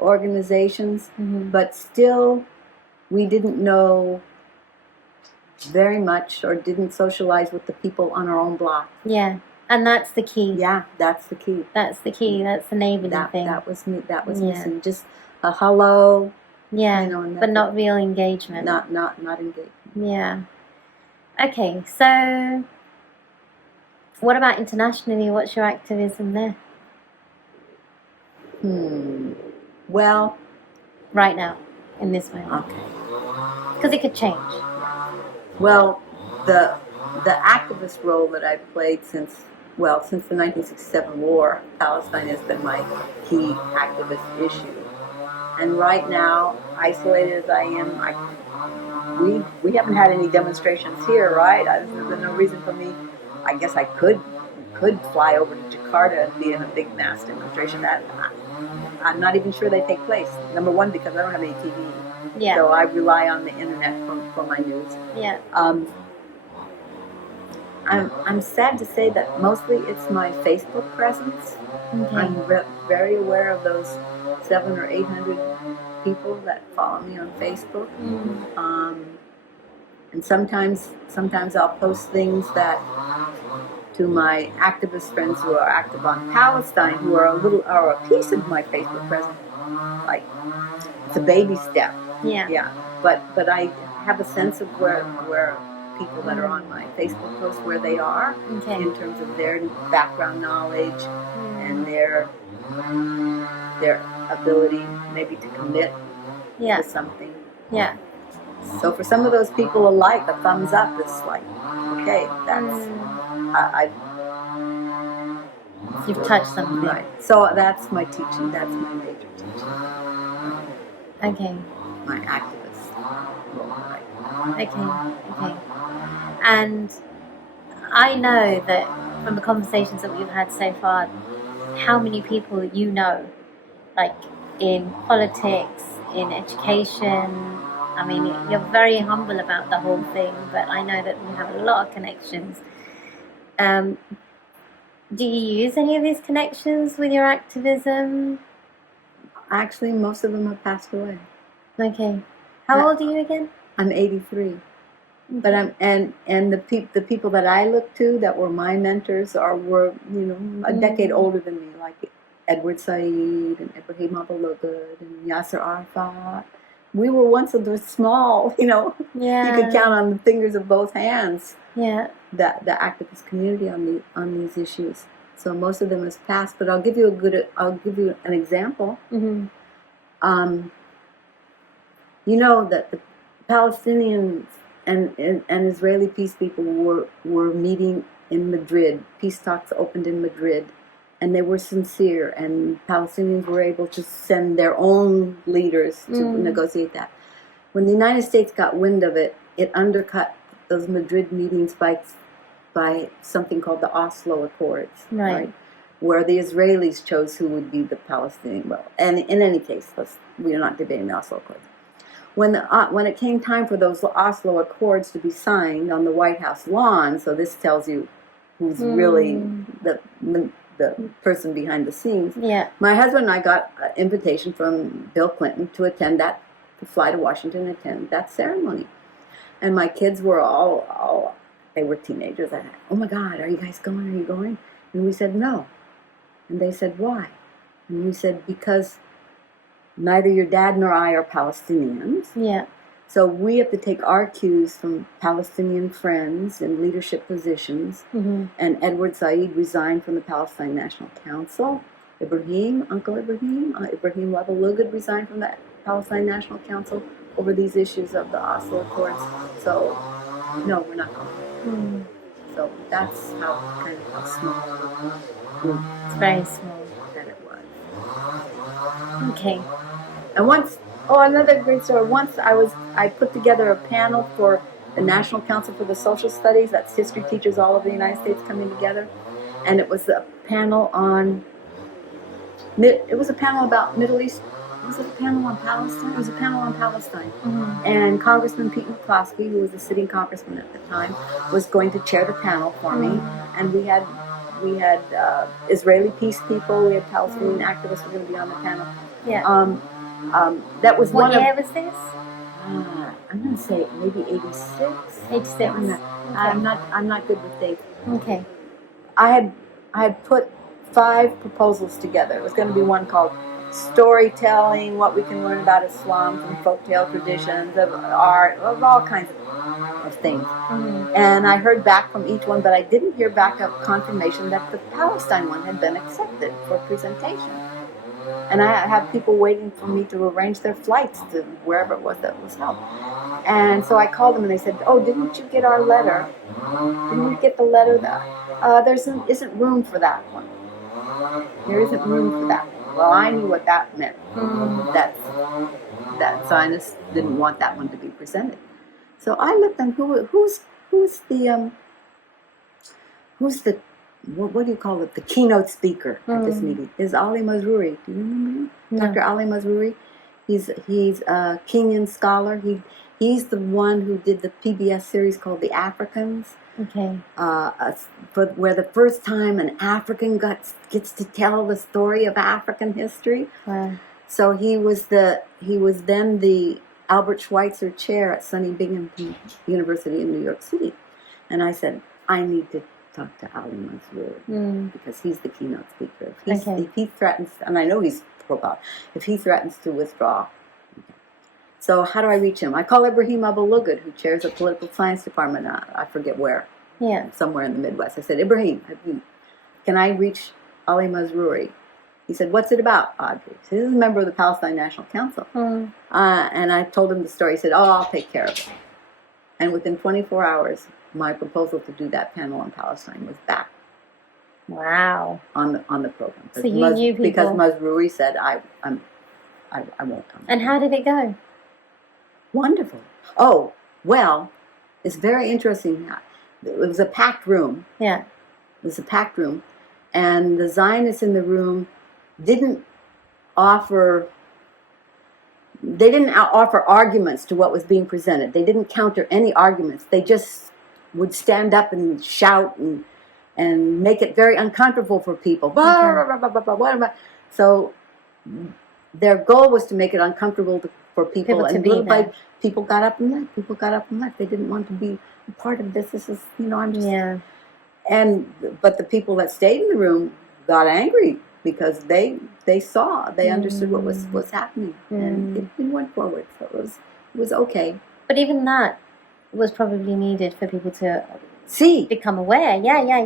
organizations. But still, we didn't know very much or didn't socialize with the people on our own block. Yeah. And that's the key. Yeah, that's the key. That's the key. That's the neighborly thing. That was me. That was missing. Just a hello. Yeah, and but not real engagement. Not engagement. Yeah. Okay, so what about internationally? What's your activism there? Well, right now, in this moment. Okay. Because it could change. Well, the activist role that I've played since the 1967 war, Palestine has been my key activist issue. And right now, isolated as I am, we haven't had any demonstrations here, right? There's no reason for me. I guess I could fly over to Jakarta and be in a big mass demonstration. I'm not even sure they take place. Number one, because I don't have any TV. Yeah. So I rely on the internet for my news. Yeah. I'm sad to say that mostly it's my Facebook presence. Okay. I'm very aware of those 700 or 800 people that follow me on Facebook. And sometimes I'll post things that to my activist friends who are active on Palestine, who are a piece of my Facebook presence. Like it's a baby step. Yeah. Yeah. But I have a sense of where people that are on my Facebook posts where they are in terms of their background knowledge and their ability maybe to commit to something. Yeah. So for some of those people, a thumbs up is like, okay, that's You've touched something. Right. So that's my teaching. That's my major teaching. Okay. My activist role. Right. Okay. And I know that from the conversations that we've had so far, how many people you know, like in politics, in education. I mean, you're very humble about the whole thing, but I know that you have a lot of connections. Do you use any of these connections with your activism? Actually, most of them have passed away. Okay. How old are you again? I'm 83. But the people that I look to that were my mentors were a decade older than me, like Edward Said and Ibrahim Abdul-Lugud and Yasser Arafat. We were once small, Yeah. You could count on the fingers of both hands. Yeah. The activist community on these issues. So most of them has passed. But I'll give you an example. Mm-hmm. You know that the Palestinians and Israeli peace people were meeting in Madrid. Peace talks opened in Madrid, and they were sincere. And Palestinians were able to send their own leaders to negotiate that. When the United States got wind of it, it undercut those Madrid meetings by something called the Oslo Accords, right? Where the Israelis chose who would be the Palestinian. Well, and in any case, we are not debating the Oslo Accords. When it came time for those Oslo Accords to be signed on the White House lawn, so this tells you who's really the person behind the scenes. Yeah. My husband and I got an invitation from Bill Clinton to fly to Washington and attend that ceremony. And my kids were they were teenagers. I said, oh my God, are you guys going? Are you going? And we said, no. And they said, why? And we said, because neither your dad nor I are Palestinians. Yeah. So we have to take our cues from Palestinian friends in leadership positions. Mm-hmm. And Edward Said resigned from the Palestine National Council. Uncle Ibrahim Abdul-Lugud resigned from the Palestine National Council over these issues of the Oslo Accords. So, no, we're not going. So that's how small. It's very small. That it was. Okay. And another great story. Once I put together a panel for the National Council for the Social Studies. That's history teachers all over the United States coming together. And it was a panel about Middle East. Was it a panel on Palestine? It was a panel on Palestine. Mm-hmm. And Congressman Pete McCloskey, who was a sitting congressman at the time, was going to chair the panel for me. And we had Israeli peace people, we had Palestinian activists were going to be on the panel. Yeah. That was what year was this? I'm going to say maybe 86. 86. I'm not good with dates. Okay. I had put 5 proposals together. It was going to be one called storytelling, what we can learn about Islam from folktale traditions, of art, of all kinds of things. Mm-hmm. And I heard back from each one, but I didn't hear back of confirmation that the Palestine one had been accepted for presentation. And I have people waiting for me to arrange their flights to wherever it was that was held. And so I called them and they said, oh, didn't you get our letter? Didn't you get the letter? There isn't room for that one. There isn't room for that one. Well, I knew what that meant. That Zionists didn't want that one to be presented. So I looked on who's the what do you call it? The keynote speaker at this meeting is Ali Mazruri. Do you remember him? No. Dr. Ali Mazruri. He's a Kenyan scholar. He's the one who did the PBS series called The Africans. Okay. Where the first time an African gets to tell the story of African history. Wow. So he was then the Albert Schweitzer Chair at SUNY Binghamton University in New York City, and I said I need to talk to Ali Mazruri because he's the keynote speaker. If he threatens, and I know he's pro-Palestine, if he threatens to withdraw. So how do I reach him? I call Ibrahim Abdul-Lugud, who chairs a political science department. I forget where. Yeah. Somewhere in the Midwest. I said, Ibrahim, can I reach Ali Mazruri? He said, what's it about, Audrey? So this is a member of the Palestine National Council. And I told him the story. He said, oh, I'll take care of it. And within 24 hours, my proposal to do that panel on Palestine was back. Wow. on the program. So you knew people. Because Mazruri said, I won't come. And how did it go? Wonderful. Oh, well, it's very interesting. It was a packed room. Yeah. It was a packed room. And the Zionists in the room didn't offer arguments to what was being presented. They didn't counter any arguments. They just would stand up and shout and make it very uncomfortable for people. So their goal was to make it uncomfortable for people. And little by people got up and left. People got up and left. They didn't want to be a part of this. This is, I'm just... Yeah. But the people that stayed in the room got angry because they understood what was happening, and it went forward. So it was okay. But even that was probably needed for people to see, become aware. Yeah.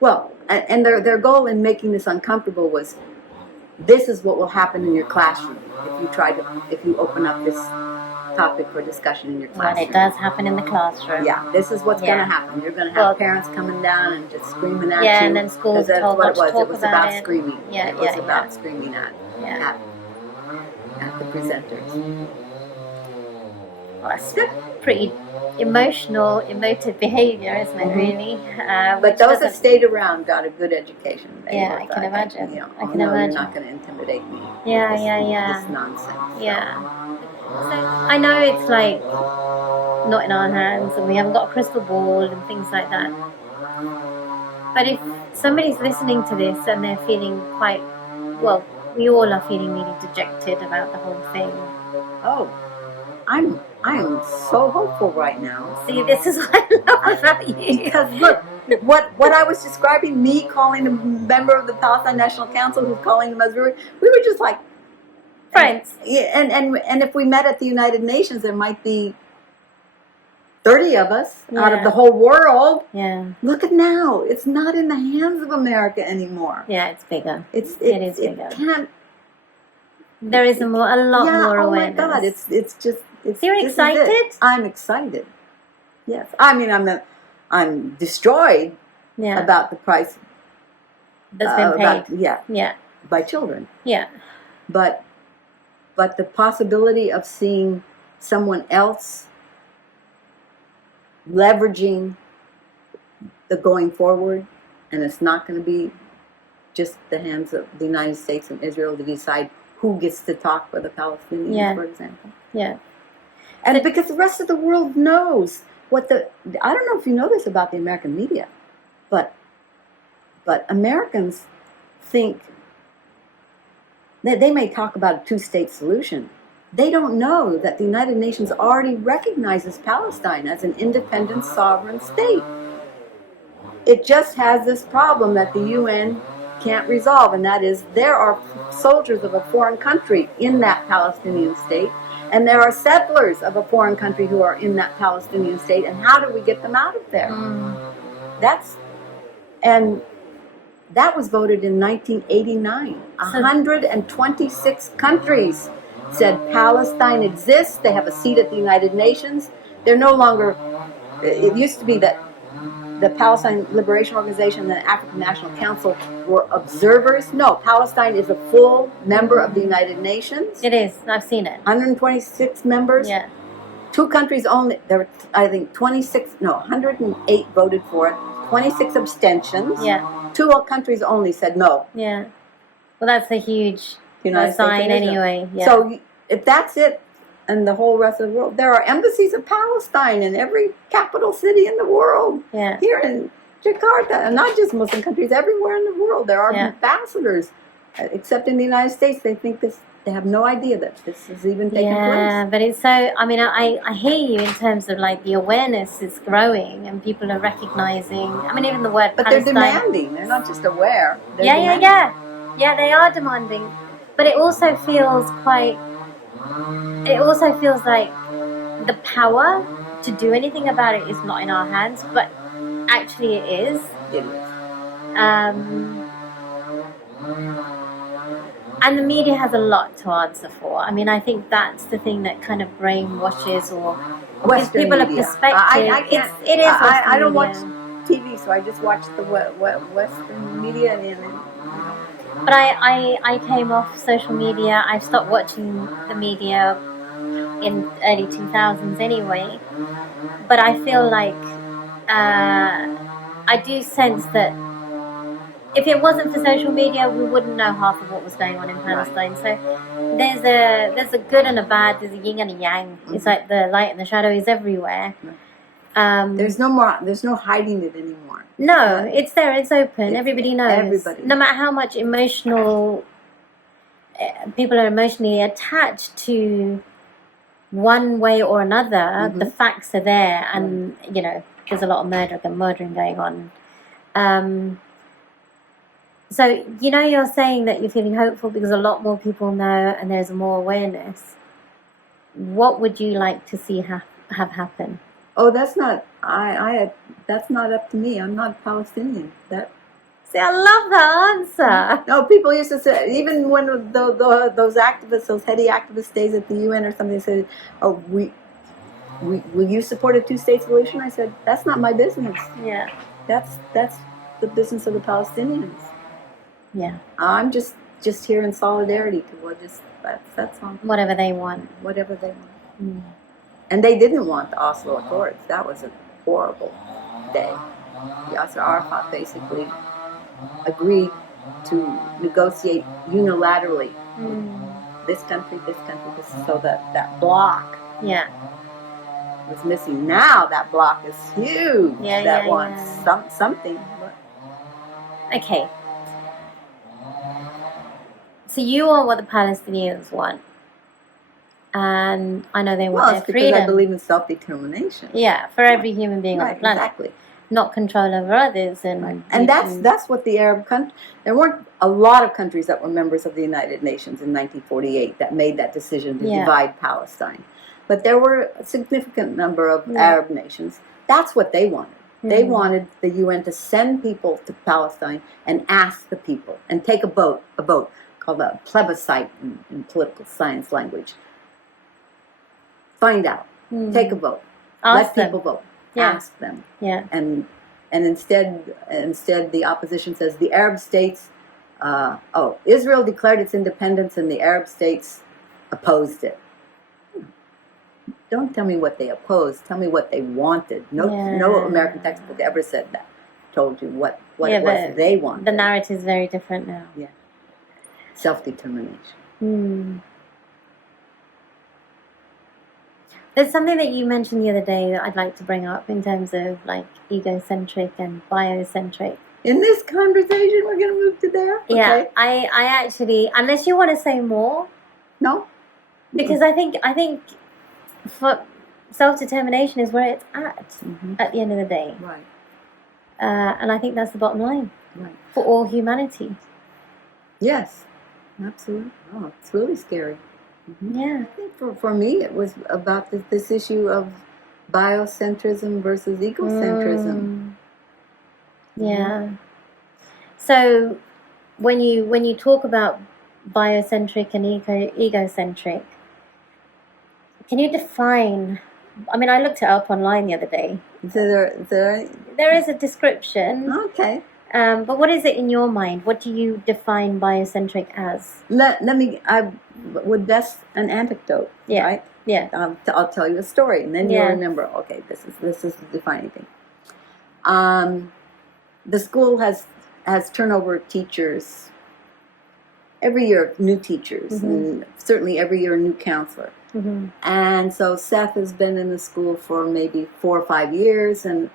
Well, and their goal in making this uncomfortable was, this is what will happen in your classroom if you open up this topic for discussion in your classroom. When it does happen in the classroom. Yeah, this is what's going to happen. You're going to have parents coming down and just screaming at you. Yeah, and then schools told what it was. Talk it was about screaming. Yeah, it was about screaming at the presenters. Well, that's pretty emotive behaviour, isn't it, really? But those that stayed around got a good education. I can imagine. I can imagine. You're not going to intimidate me. Yeah. This nonsense. Yeah. So I know it's like not in our hands and we haven't got a crystal ball and things like that. But if somebody's listening to this and they're feeling quite, well, we all are feeling really dejected about the whole thing. Oh, I am so hopeful right now. See, this is what I love about you. Because look, what I was describing, me calling a member of the Palestine National Council who's calling the Mazruri, we were just like friends. And if we met at the United Nations, there might be 30 of us out of the whole world. Yeah. Look at now. It's not in the hands of America anymore. Yeah, it's bigger. It is bigger. There is a lot more awareness. Oh my God! It's just. You're excited? I'm excited. Yes. I mean, I'm destroyed. Yeah. About the price. That's been paid. Yeah. By children. Yeah. But the possibility of seeing someone else leveraging the going forward, and it's not going to be just the hands of the United States and Israel to decide who gets to talk for the Palestinians, for example. Yeah. And because the rest of the world knows I don't know if you know this about the American media, but Americans think that they may talk about a two-state solution. They don't know that the United Nations already recognizes Palestine as an independent sovereign state. It just has this problem that the UN can't resolve, and that is there are soldiers of a foreign country in that Palestinian state, and there are settlers of a foreign country who are in that Palestinian state, and how do we get them out of there? That was voted in 1989. 126 countries said Palestine exists. They have a seat at the United Nations. They're no longer, it used to be that the Palestine Liberation Organization and the African National Council were observers. No, Palestine is a full member of the United Nations. It is. I've seen it. 126 members. Yeah. 2 countries only, there were, I think, 108 voted for it, 26 abstentions. Yeah. 2 countries only said no. Yeah. Well, that's a huge sign anyway. Yeah. So if that's it, and the whole rest of the world, there are embassies of Palestine in every capital city in the world. Yeah. Here in Jakarta, and not just Muslim countries, everywhere in the world, there are ambassadors. Except in the United States, they think they have no idea that this is even taking place. Yeah, but it's so, I hear you in terms of like the awareness is growing and people are recognizing, even the word But Palestine. They're demanding, they're not just aware. Yeah, they are demanding. But it also feels like the power to do anything about it is not in our hands, but actually it is. It is. And the media has a lot to answer for. I think that's the thing that kind of brainwashes or gives people media. a perspective. I don't watch TV, so I just watch the Western media But I came off social media. I stopped watching the media in early 2000s anyway. But I feel like I do sense that if it wasn't for social media, we wouldn't know half of what was going on in Palestine. Right. So there's a good and a bad. There's a yin and a yang. Mm-hmm. It's like the light and the shadow is everywhere. Right. There's no hiding it anymore. No, it's there. It's open. Everybody knows. Everybody. No matter how much people are emotionally attached to one way or another, mm-hmm. the facts are there, and you know there's a lot of murdering going on. So you're saying that you're feeling hopeful because a lot more people know and there's more awareness. What would you like to see have happen? Oh, that's not that's not up to me. I'm not Palestinian. See, I love that answer. No, people used to say, even when those activists, those heady activists, stays at the UN or something, said, "Oh, will you support a two-state solution?" I said, "That's not my business. Yeah, that's the business of the Palestinians. Yeah, I'm just here in solidarity to that's all. Whatever they want. Whatever they want." Mm. And they didn't want the Oslo Accords. That was a horrible day. Yasser Arafat basically agreed to negotiate unilaterally. This country, so that block was missing. Now that block is huge. That wants something. Okay. So you want what the Palestinians want. And I know they want their freedom. Because I believe in self-determination. Yeah, for every human being on the planet. Exactly. Not control over others. And that's what the Arab country... There weren't a lot of countries that were members of the United Nations in 1948 that made that decision to divide Palestine. But there were a significant number of Arab nations. That's what they wanted. They wanted the UN to send people to Palestine and ask the people, and take a vote called a plebiscite in political science language. Find out. Take a vote. Let people vote. Ask them. Yeah. And instead the opposition says the Arab states, Israel declared its independence and the Arab states opposed it. Don't tell me what they opposed. Tell me what they wanted. No American textbook ever said that. Told you what it was they wanted. The narrative is very different now. Yeah. Self-determination. There's something that you mentioned the other day that I'd like to bring up in terms of like egocentric and biocentric. In this conversation, we're going to move to there? Okay. Yeah, I actually, unless you want to say more. No. Because I think for self-determination is where it's at the end of the day. Right. And I think that's the bottom line. Right. For all humanity. Yes. Absolutely. Oh, it's really scary. Yeah. I think for me it was about this issue of biocentrism versus egocentrism. Yeah. So when you talk about biocentric and egocentric, can you define? I mean, I looked it up online the other day. There is a description. Okay. But what is it in your mind? What do you define biocentric as? I would best an anecdote. Yeah. Right? Yeah. I'll tell you a story, and then you'll remember. Okay, this is the defining thing. The school has turnover teachers every year, new teachers, and certainly every year a new counselor. And so Seth has been in the school for maybe 4 or 5 years, and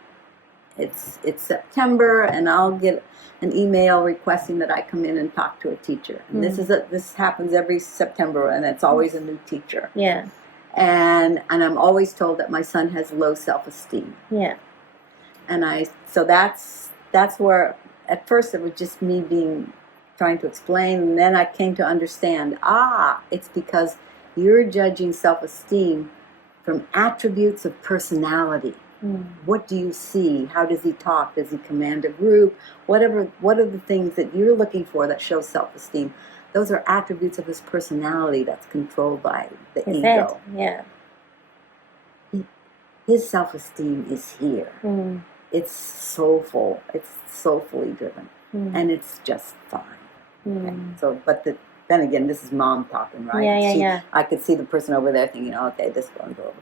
it's September, and I'll get an email requesting that I come in and talk to a teacher. And this happens every September, and it's always a new teacher. Yeah. And I'm always told that my son has low self-esteem. Yeah. And so that's where at first it was just me trying to explain, and then I came to understand, it's because you're judging self-esteem from attributes of personality. What do you see? How does he talk? Does he command a group? What are the things that you're looking for that show self-esteem? Those are attributes of his personality that's controlled by the ego. Yeah. His self-esteem is here. it's so full. It's so fully driven, and it's just fine. Okay? So, but then again, this is mom talking, right? Yeah. I could see the person over there thinking, oh, okay, this is going to go over.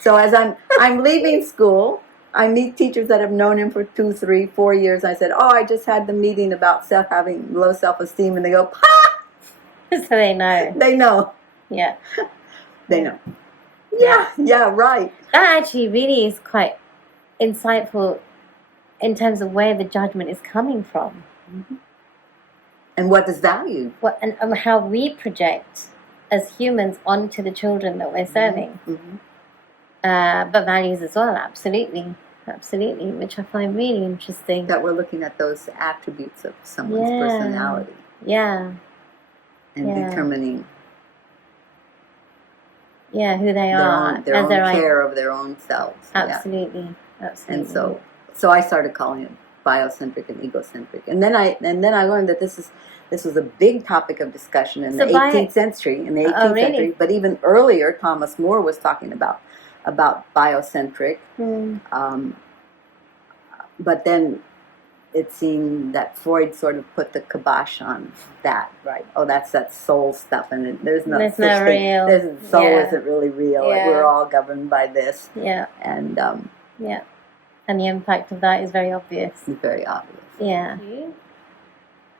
So as I'm leaving school, I meet teachers that have known him for 2, 3, 4 years. I said, oh, I just had the meeting about having low self-esteem, and they go, "Ha!" So they know. They know. Yeah. They know. Yeah, right. That actually really is quite insightful in terms of where the judgment is coming from. And what is valued. And how we project as humans onto the children that we're serving. But values as well, absolutely, which I find really interesting. That we're looking at those attributes of someone's personality. Yeah. And determining who they are their own care of their own selves. Absolutely. And so I started calling it biocentric and egocentric. And then I learned that this was a big topic of discussion in the 18th century. Century, but even earlier, Thomas More was talking about biocentric. But then it seemed that Freud sort of put the kibosh on that, right? Oh, that's that soul stuff, and there's no such thing. Real. Soul isn't really real. Like, we're all governed by this. Yeah. And and the impact of that is very obvious. It's very obvious. Yeah.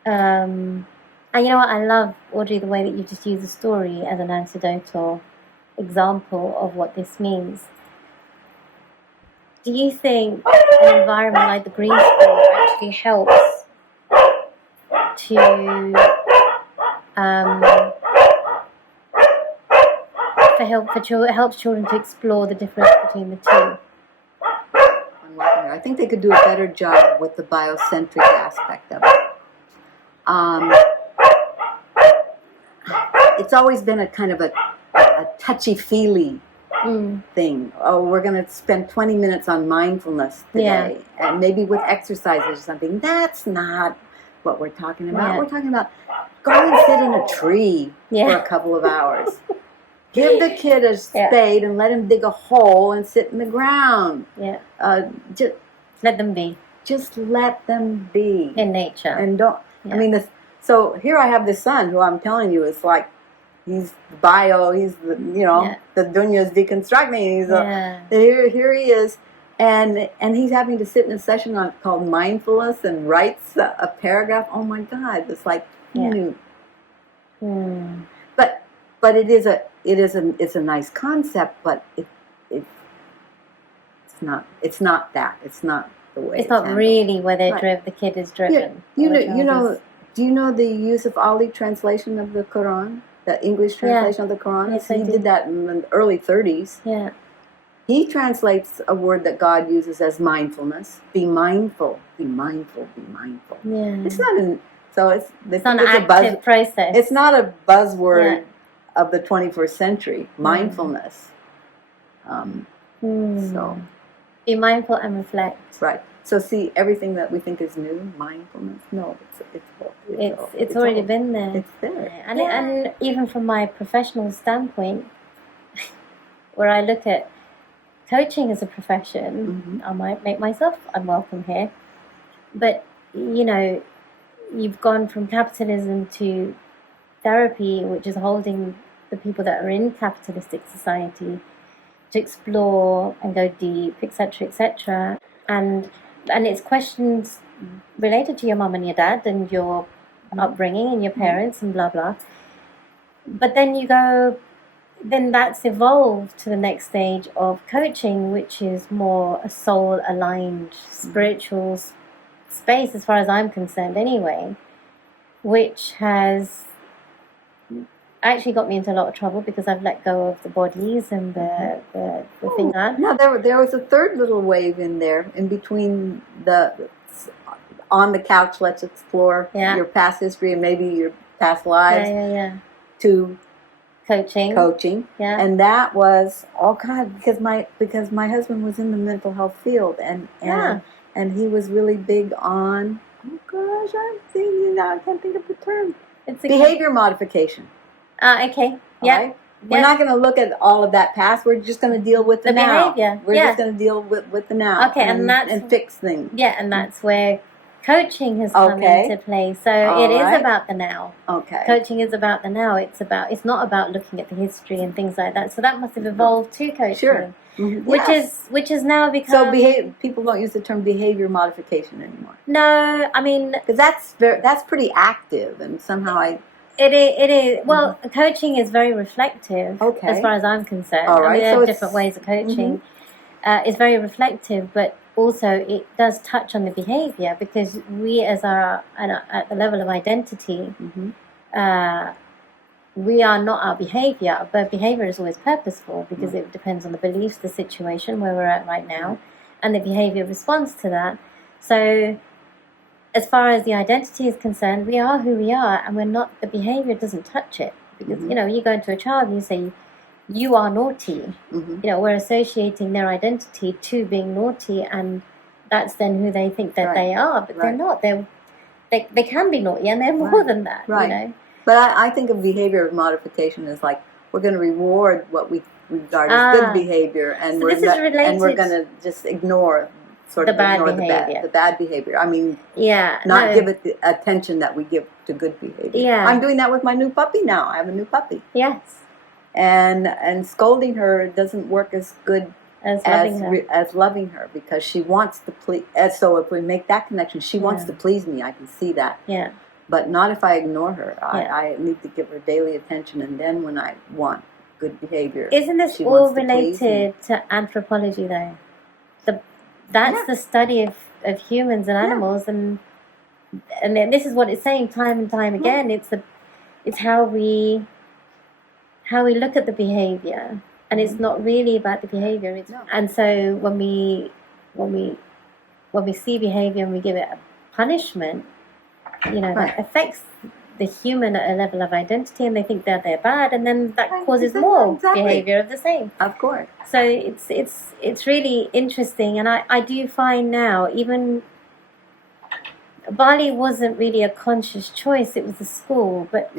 And you know what? I love, Audrey, the way that you just use a story as an anecdotal example of what this means. Do you think an environment like the Green School actually helps helps children to explore the difference between the two? I think they could do a better job with the biocentric aspect of it. It's always been a kind of a touchy-feely thing. Oh, we're going to spend 20 minutes on mindfulness today, and maybe with exercises or something. That's not what we're talking about. We're talking about go and sit in a tree for a couple of hours. Give the kid a spade and let him dig a hole and sit in the ground. Just let them be. Just let them be in nature. And don't. I mean, so here I have this son who I'm telling you is like, he's bio. He's the the dunya's deconstructing. Here he is, and he's having to sit in a session called mindfulness and writes a paragraph. Oh my God! It's like But it's a nice concept, but it's not that. It's not the way. It's not really where the kid is driven. Do you know the use of Ali translation of the Quran, the English translation of the Quran? Yes, he did that in the early 30s. Yeah. He translates a word that God uses as mindfulness. Be mindful. Be mindful. Be mindful. Yeah. It's not an active process. It's not a buzzword of the 21st century. Mindfulness. So be mindful and reflect. Right. So see, everything that we think is new, mindfulness. No, it's already been there. It's there. And even from my professional standpoint, where I look at coaching as a profession, I might make myself unwelcome here, but you've gone from capitalism to therapy, which is holding the people that are in capitalistic society to explore and go deep, etc., and it's questions related to your mum and your dad and your upbringing and your parents and blah blah. But then that's evolved to the next stage of coaching, which is more a soul-aligned spiritual space, as far as I'm concerned anyway, which has actually got me into a lot of trouble because I've let go of the bodies and the thing. No, there was a third little wave in there, in between on the couch, let's explore your past history and maybe your past lives, to coaching, and that was because my husband was in the mental health field, and he was really big on I can't think of the term. It's behavior modification. Okay. Yeah. Right? We're not going to look at all of that past. We're just going to deal with the now. behavior. We're just going to deal with the now. Okay, and fix things. Yeah, and that's where coaching has come into play. So it is about the now. Okay. Coaching is about the now. It's not about looking at the history and things like that. So that must have evolved to coaching. Sure. Mm-hmm. Which is now become. So people don't use the term behavior modification anymore. No, I mean, because that's pretty active, and somehow It is. Well, coaching is very reflective, as far as I'm concerned. All right. I mean, there are different ways of coaching. It's very reflective, but also it does touch on the behavior, because we, as at the level of identity, we are not our behavior, but behavior is always purposeful, because it depends on the beliefs, the situation where we're at right now, and the behavior responds to that. So, as far as the identity is concerned, we are who we are, and we're not. The behavior doesn't touch it, because you go into a child and you say, "You are naughty." We're associating their identity to being naughty, and that's then who they think that they are. But they're not. They can be naughty, and they're more than that. Right. But I think of behavior modification as like, we're going to reward what we regard as good behavior, and we're going to just ignore. The bad behavior. I mean, give it the attention that we give to good behavior. Yeah. I'm doing that with my new puppy now. I have a new puppy. Yes. And scolding her doesn't work as good as loving her, because she wants to please. So if we make that connection, she wants to please me. I can see that. Yeah. But not if I ignore her. I need to give her daily attention, and then when I want good behavior. Isn't this all related to anthropology, though? That's the study of humans and animals, and then this is what it's saying time and time again. It's how we look at the behavior, and it's not really about the behavior. And so when we see behavior and we give it a punishment, that affects the human at a level of identity, and they think that they're bad, and then that causes more behavior of the same. Of course. So it's really interesting, and I do find now, even Bali wasn't really a conscious choice; it was the school. But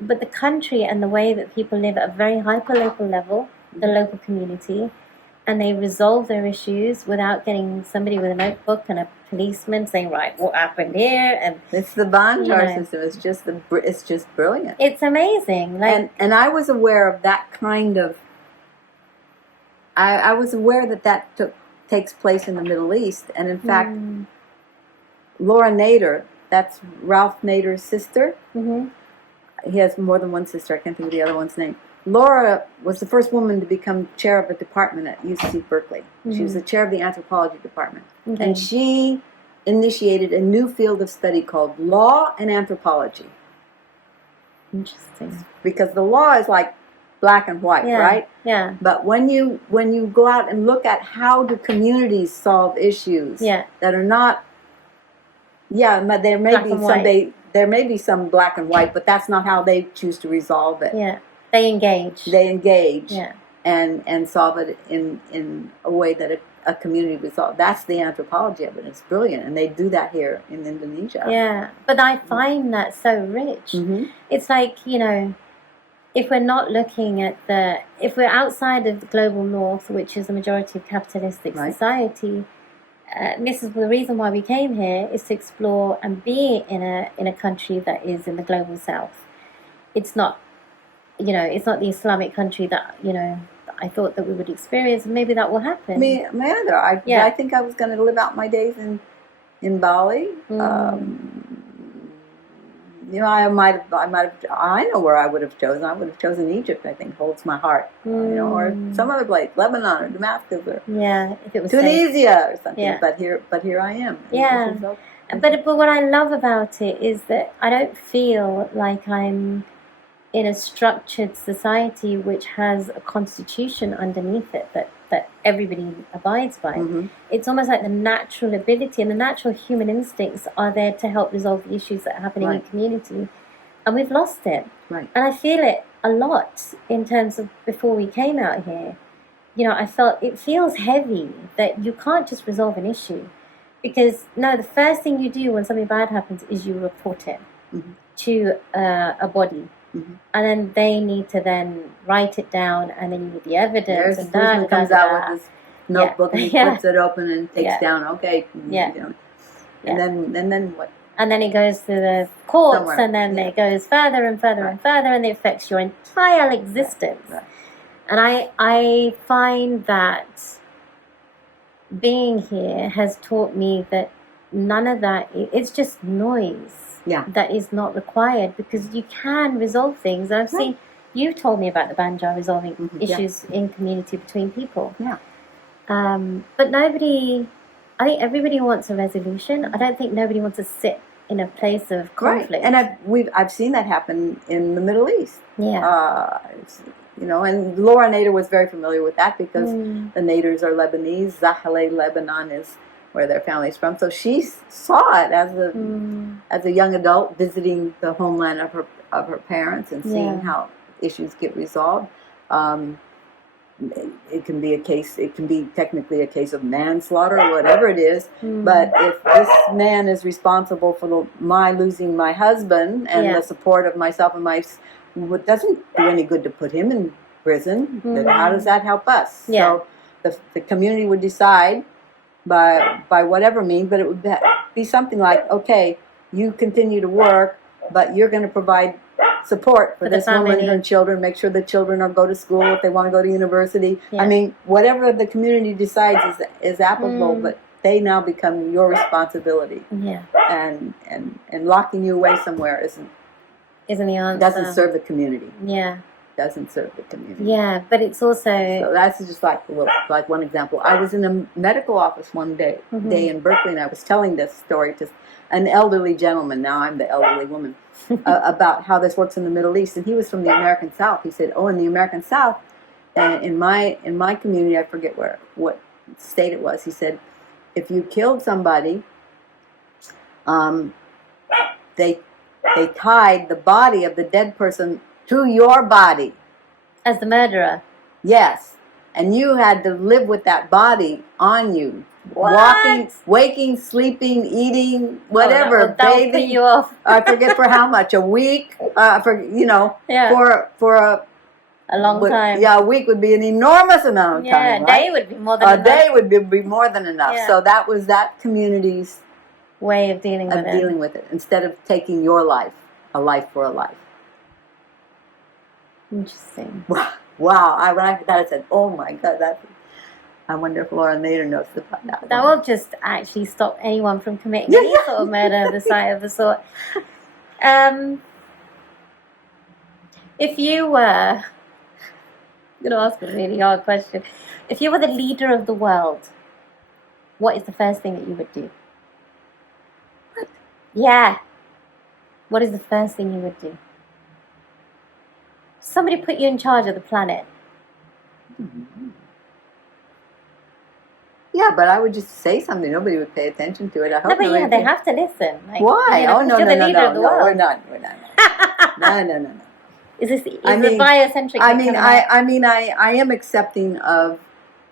but the country and the way that people live at a very hyper-local level, the local community, and they resolve their issues without getting somebody with a notebook and a policeman saying, right, what happened here? And it's the Banjar system. It's just brilliant. It's amazing. And I was aware of that kind of. I was aware that takes place in the Middle East, and in fact, Laura Nader, that's Ralph Nader's sister. He has more than one sister. I can't think of the other one's name. Laura was the first woman to become chair of a department at UC Berkeley. She was the chair of the anthropology department. And she initiated a new field of study called law and anthropology. Interesting. Because the law is like black and white, right? Yeah. But when you go out and look at how do communities solve issues that are not, but there may be some black and white, but that's not how they choose to resolve it. Yeah. They engage. And solve it in a way that a community would solve. That's the anthropology of it. It's brilliant. And they do that here in Indonesia. Yeah. But I find that so rich. It's like, if we're not looking at if we're outside of the global north, which is the majority of capitalistic society, this is the reason why we came here, is to explore and be in a country that is in the global south. It's not it's not the Islamic country that, I thought that we would experience, and maybe that will happen. Me either. I think I was going to live out my days in Bali. I know where I would have chosen. I would have chosen Egypt, I think, holds my heart. Or some other place, Lebanon or Damascus or if it was Tunisia or something. Yeah. But here I am. Yeah. But what I love about it is that I don't feel like I'm in a structured society which has a constitution underneath it that everybody abides by. It's almost like the natural ability and the natural human instincts are there to help resolve the issues that are happening in community, and we've lost it. And I feel it a lot in terms of before we came out here. I felt it feels heavy that you can't just resolve an issue, because the first thing you do when something bad happens is you report it to a body. and then they need to then write it down, and then you need the evidence. There's and policeman comes out with his notebook and he flips it open and takes down. Okay. And then what? And then it goes to the courts, Somewhere. and then it goes further and further and further, and it affects your entire existence. Right. And I find that being here has taught me that none of that, it's just noise that is not required, because you can resolve things. I've seen, you've told me about the Banjar resolving issues in community between people. Yeah. But nobody, I think everybody wants a resolution. I don't think nobody wants to sit in a place of conflict. Right. And I've seen that happen in the Middle East. Yeah. And Laura Nader was very familiar with that, because the Naders are Lebanese. Zahle, Lebanon is where their family's from. So she saw it as a young adult, visiting the homeland of her parents and seeing how issues get resolved. It can be technically a case of manslaughter or whatever it is. But if this man is responsible for my losing my husband and the support of myself and it doesn't do any good to put him in prison. How does that help us? So the community would decide by whatever means, but it would be something like, okay, you continue to work, but you're going to provide support for this woman and her children, make sure the children go to school if they want to go to university. I mean, whatever the community decides is applicable, but they now become your responsibility. Yeah. And locking you away somewhere isn't the answer. Doesn't serve the community. Yeah. Doesn't serve the community. Yeah, but it's also... So that's just like one example. I was in a medical office one day in Berkeley, and I was telling this story to an elderly gentleman, now I'm the elderly woman, about how this works in the Middle East. And he was from the American South. He said, in the American South, in my community, I forget what state it was, he said, if you killed somebody, they tied the body of the dead person to your body. As the murderer? Yes. And you had to live with that body on you. What? Walking, waking, sleeping, eating, whatever, bathing. You off. I forget for how much, a week, for a long time. Yeah, a week would be an enormous amount of time. A day would be more than enough. A day would be more than enough. Yeah. So that was that community's way of dealing with it. Instead of taking your life, a life for a life. Interesting. Wow. When I heard that, I said, oh my God, I wonder if Laura Nader knows about that. That will just actually stop anyone from committing any sort of murder of the sort. If you were... I'm going to ask a really hard question. If you were the leader of the world, what is the first thing that you would do? What? Yeah. What is the first thing you would do? Somebody put you in charge of the planet. Yeah, but I would just say something. Nobody would pay attention to it. I hope they have to listen. Like, why? No, we're not. No. Is the biocentric? I am accepting of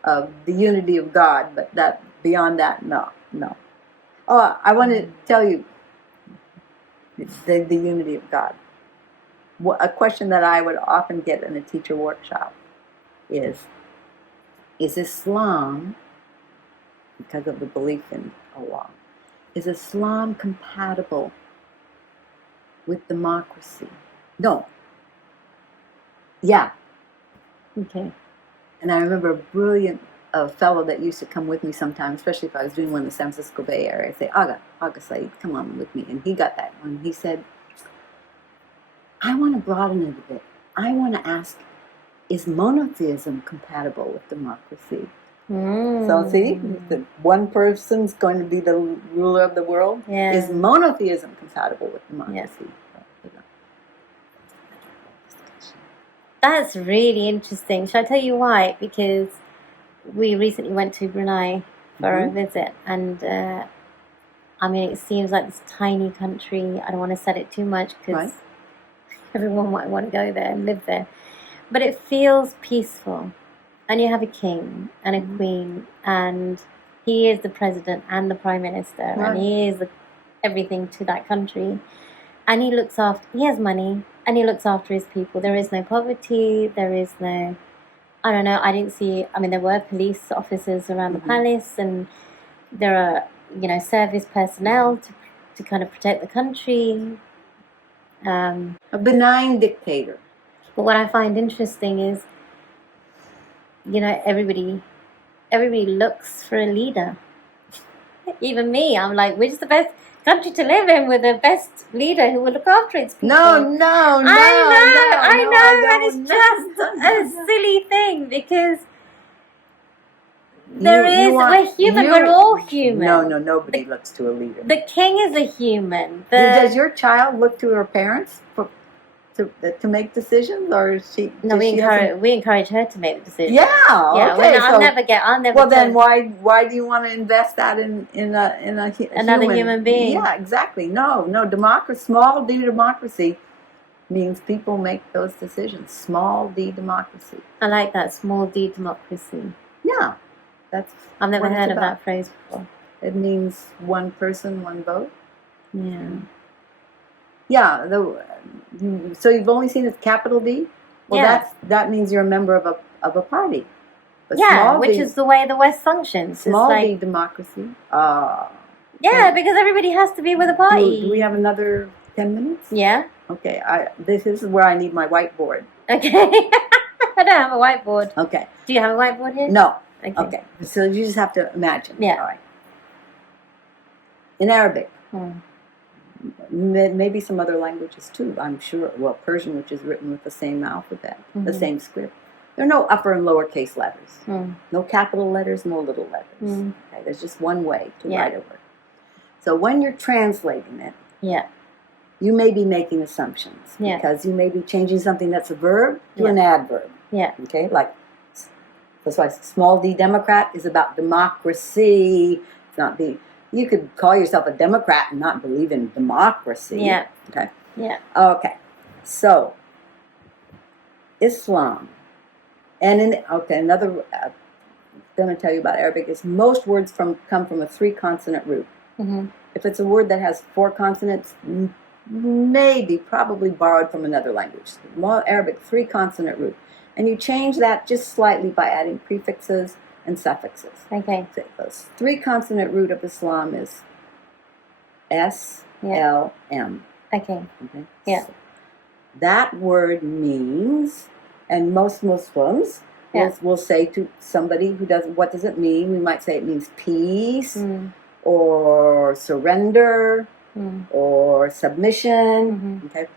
the unity of God, but beyond that, no. Oh, I want to tell you the unity of God. A question that I would often get in a teacher workshop is Islam, because of the belief in Allah, is Islam compatible with democracy? No. Yeah. Okay. And I remember a brilliant fellow that used to come with me sometimes, especially if I was doing one in the San Francisco Bay Area. I'd say, Aga Said, come on with me. And he got that one. He said, I want to broaden it a bit. I want to ask, is monotheism compatible with democracy? So see, one person's going to be the ruler of the world. Yeah. Is monotheism compatible with democracy? Yeah. That's really interesting. Shall I tell you why? Because we recently went to Brunei for a visit, and it seems like this tiny country. I don't want to set it too much because everyone might want to go there and live there, but it feels peaceful. And you have a king and a queen, and he is the president and the prime minister, and he is everything to that country. And he looks after. He has money. and he looks after his people. There is no poverty. There is no, I don't know. I didn't see. I mean, there were police officers around the palace, and there are, service personnel to kind of protect the country. A benign dictator. But what I find interesting is, everybody looks for a leader. Even me, I'm like, which is the best country to live in with the best leader who will look after its people? No. I know, and it's just a silly thing because we're human. We're all human. No, nobody looks to a leader. The king is a human. Does your child look to her parents to make decisions, or is she? No, we encourage her to make the decision. Yeah. Yeah. Okay. I'll never. Well, then why do you want to invest that in another human being? Yeah, exactly. No. Democracy, small d democracy, means people make those decisions. Small d democracy. I like that, small d democracy. Yeah, that's. I've never heard of that phrase before. It means one person, one vote. Yeah. Yeah. So you've only seen it capital D? Well, yeah. that means you're a member of a party. But which is the way the West functions. Small d democracy. Yeah, because everybody has to be with a party. Do we have another 10 minutes? Yeah. Okay. This is where I need my whiteboard. Okay. I don't have a whiteboard. Okay. Do you have a whiteboard here? No. Okay. So you just have to imagine. Yeah. All right. In Arabic. Maybe some other languages too, I'm sure. Well, Persian, which is written with the same alphabet, the same script. There are no upper and lower case letters. No capital letters, no little letters. Okay, there's just one way to write a word. So when you're translating it, you may be making assumptions because you may be changing something that's a verb to an adverb. Yeah. Okay, like that's why small d Democrat is about democracy. It's not the. You could call yourself a Democrat and not believe in democracy. Yeah. Okay. Yeah. Okay. So, Islam. And another I'm going to tell you about Arabic is most words come from a 3-consonant root. If it's a word that has 4 consonants, probably borrowed from another language. Arabic, 3-consonant root. And you change that just slightly by adding prefixes and suffixes. Okay. So the 3-consonant root of Islam is S-L-M. Okay. Yeah. So that word means, and most Muslims will say to somebody who doesn't, what does it mean? We might say it means peace, or surrender, or submission. Okay.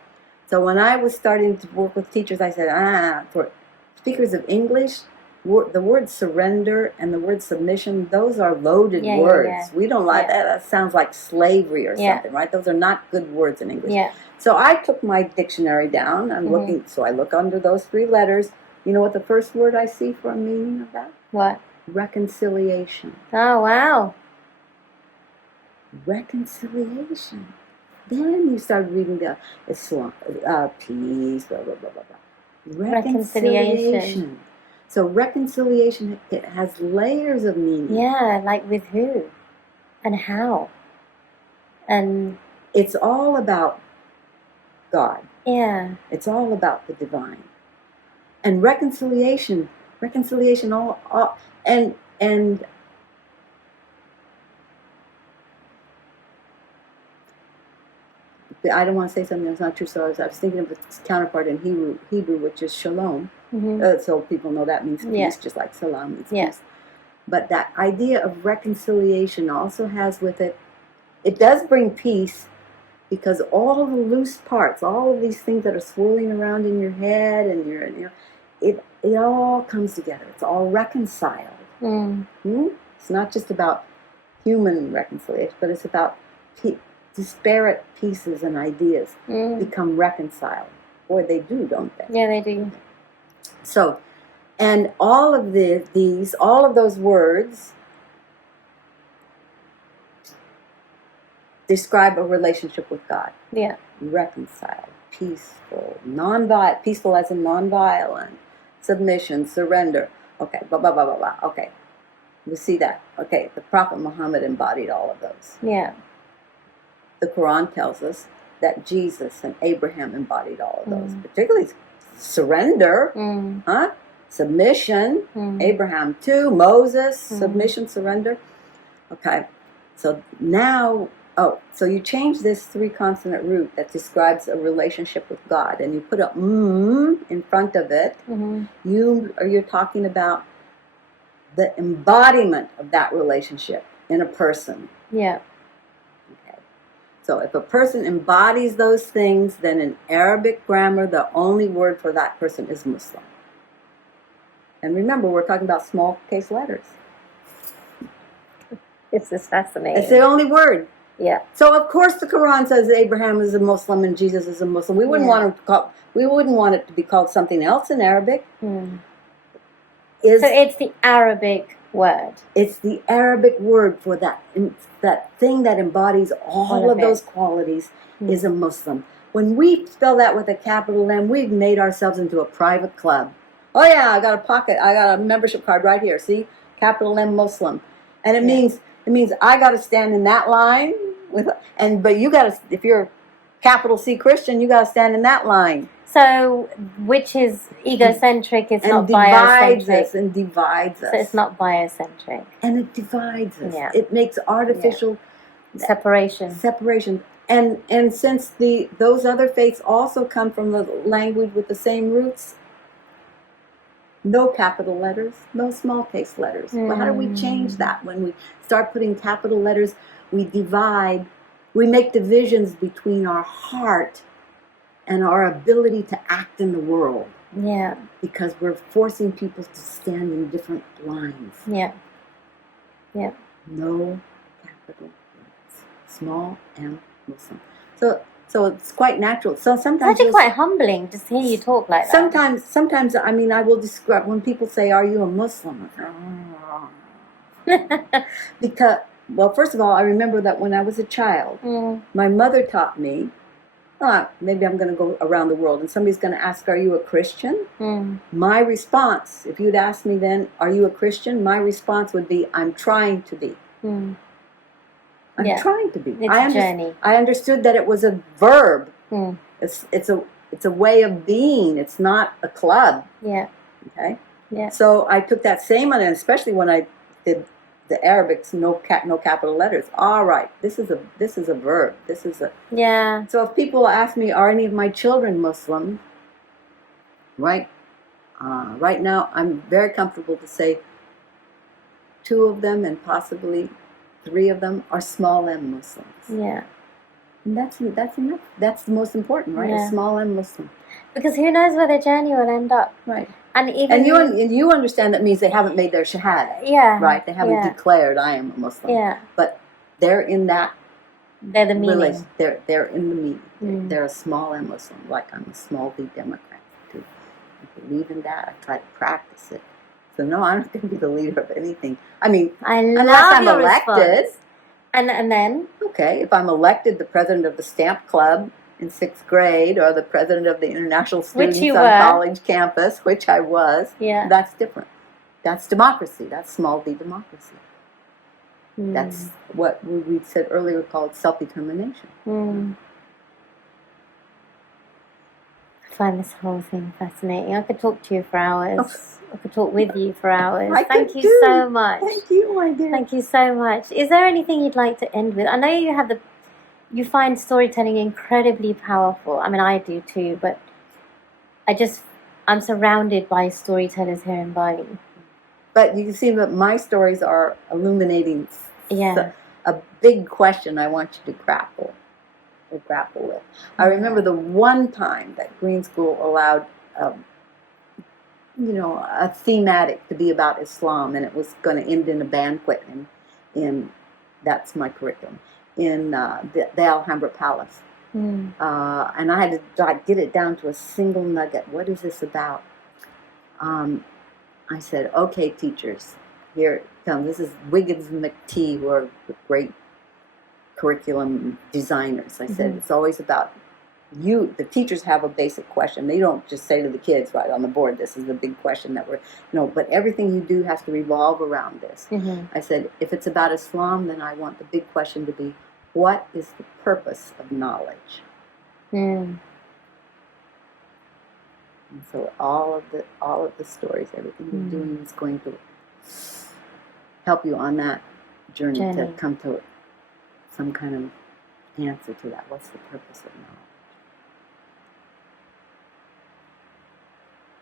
So when I was starting to work with teachers, I said, for speakers of English, the word surrender and the word submission, those are loaded words. Yeah. We don't like that. That sounds like slavery or something, right? Those are not good words in English. Yeah. So I took my dictionary down. I'm looking. So I look under those 3 letters. You know what the first word I see for a meaning of that? What? Reconciliation. Oh, wow. Reconciliation. Then you start reading the Islam, peace, blah, blah, blah, blah, blah. Reconciliation. So reconciliation, it has layers of meaning. Yeah, like with who and how. And it's all about God. Yeah. It's all about the divine. And reconciliation all and I don't want to say something that's not true, so I was thinking of its counterpart in Hebrew, which is shalom. So people know that means peace, just like salam means peace. But that idea of reconciliation also has with it does bring peace, because all the loose parts, all of these things that are swirling around in your head and it all comes together. It's all reconciled. It's not just about human reconciliation, but it's about disparate pieces and ideas become reconciled. Boy, they do, don't they? Yeah, they do. So, and all of all of those words describe a relationship with God. Yeah. Reconciled, peaceful, peaceful as in non-violent, submission, surrender. Okay, blah, blah, blah, blah, blah. Okay, you see that. Okay, the Prophet Muhammad embodied all of those. Yeah. The Quran tells us that Jesus and Abraham embodied all of those, particularly surrender, submission, Abraham too, Moses, submission, surrender. Okay, so now, so you change this 3-consonant root that describes a relationship with God, and you put a in front of it. You're talking about the embodiment of that relationship in a person. Yeah. Okay. So if a person embodies those things, then in Arabic grammar, the only word for that person is Muslim. And remember, we're talking about small case letters. This is fascinating. It's the only word. Yeah. So of course the Quran says Abraham is a Muslim and Jesus is a Muslim. We wouldn't want it to be called something else in Arabic. So it's the Arabic word. It's the Arabic word for that thing that embodies all of those qualities is a Muslim. When we spell that with a capital M, we've made ourselves into a private club. Oh yeah, I got a membership card right here. See, capital M Muslim, and it means I got to stand in that line but you got to, if you're capital C Christian, you got to stand in that line. So, which is egocentric, it's not biocentric. And divides us. So it's not biocentric. And it divides us. Yeah. It makes artificial separation. And since those other faiths also come from the language with the same roots, no capital letters, no small case letters. Well, how do we change that? When we start putting capital letters, we make divisions between our heart and our ability to act in the world. Yeah. Because we're forcing people to stand in different lines. Yeah. Yeah. No capital letters. Small M Muslim. So it's quite natural. So sometimes it's actually quite humbling to hear you talk like that. Sometimes I mean, I will describe when people say, "Are you a Muslim?" Because, well, first of all, I remember that when I was a child, my mother taught me. Maybe I'm going to go around the world, and somebody's going to ask, "Are you a Christian?" My response, if you'd asked me then, "Are you a Christian?" My response would be, "I'm trying to be." I'm trying to be. It's a journey. I understood that it was a verb. It's a way of being. It's not a club. Yeah. Okay. Yeah. So I took that same one, and especially when I did the Arabics, no capital letters. All right, this is a verb. This is a So if people ask me, "Are any of my children Muslim?" Right now, I'm very comfortable to say 2 of them and possibly 3 of them are small M Muslims. Yeah. And that's enough. That's the most important, right? Yeah. A small M Muslim. Because who knows where their journey will end up. Right. And even you understand that means they haven't made their shahada. Yeah. Right? They haven't declared I am a Muslim. Yeah. But they're in that. They're the meaning. They're in the meaning. They're a small M Muslim, like I'm a small D Democrat too. I believe in that. I try to practice it. So no, I'm not going to be the leader of anything. I mean, unless I'm elected. And then? Okay, if I'm elected the president of the stamp club in 6th grade or the president of the international students on college campus, which I was, that's different. That's democracy. That's small d democracy. That's what we said earlier called self-determination. I find this whole thing fascinating. I could talk to you for hours. I could talk with you for hours. Thank you so much. Thank you, my dear. Thank you so much. Is there anything you'd like to end with? I know you find storytelling incredibly powerful. I mean, I do too, but I'm surrounded by storytellers here in Bali. But you can see that my stories are illuminating a big question I want you to grapple with. I remember the one time that Green School allowed a thematic to be about Islam, and it was going to end in a banquet in that's my curriculum, in the Alhambra Palace. And I had to get it down to a single nugget. What is this about? I said, okay, teachers, here it comes. This is Wiggins and McTee, who are great curriculum designers. I said, it's always about you. The teachers have a basic question. They don't just say to the kids right on the board, this is the big question that but everything you do has to revolve around this. I said, if it's about Islam, then I want the big question to be, what is the purpose of knowledge? Mm. And so all of the stories, everything you're doing is going to help you on that journey to come to some kind of answer to that. What's the purpose of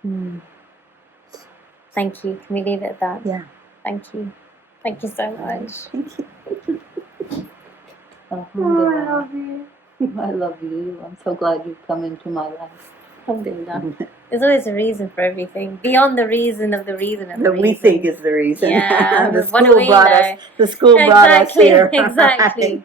knowledge? Thank you. Can we leave it at that? Yeah. Thank you. Thank you so much. Thank you. I love you. I love you. I'm so glad you've come into my life. Alhamdulillah. There's always a reason for everything. Beyond the reason of the reason of the reason. That we think is the reason. Yeah. The school brought us here. Exactly.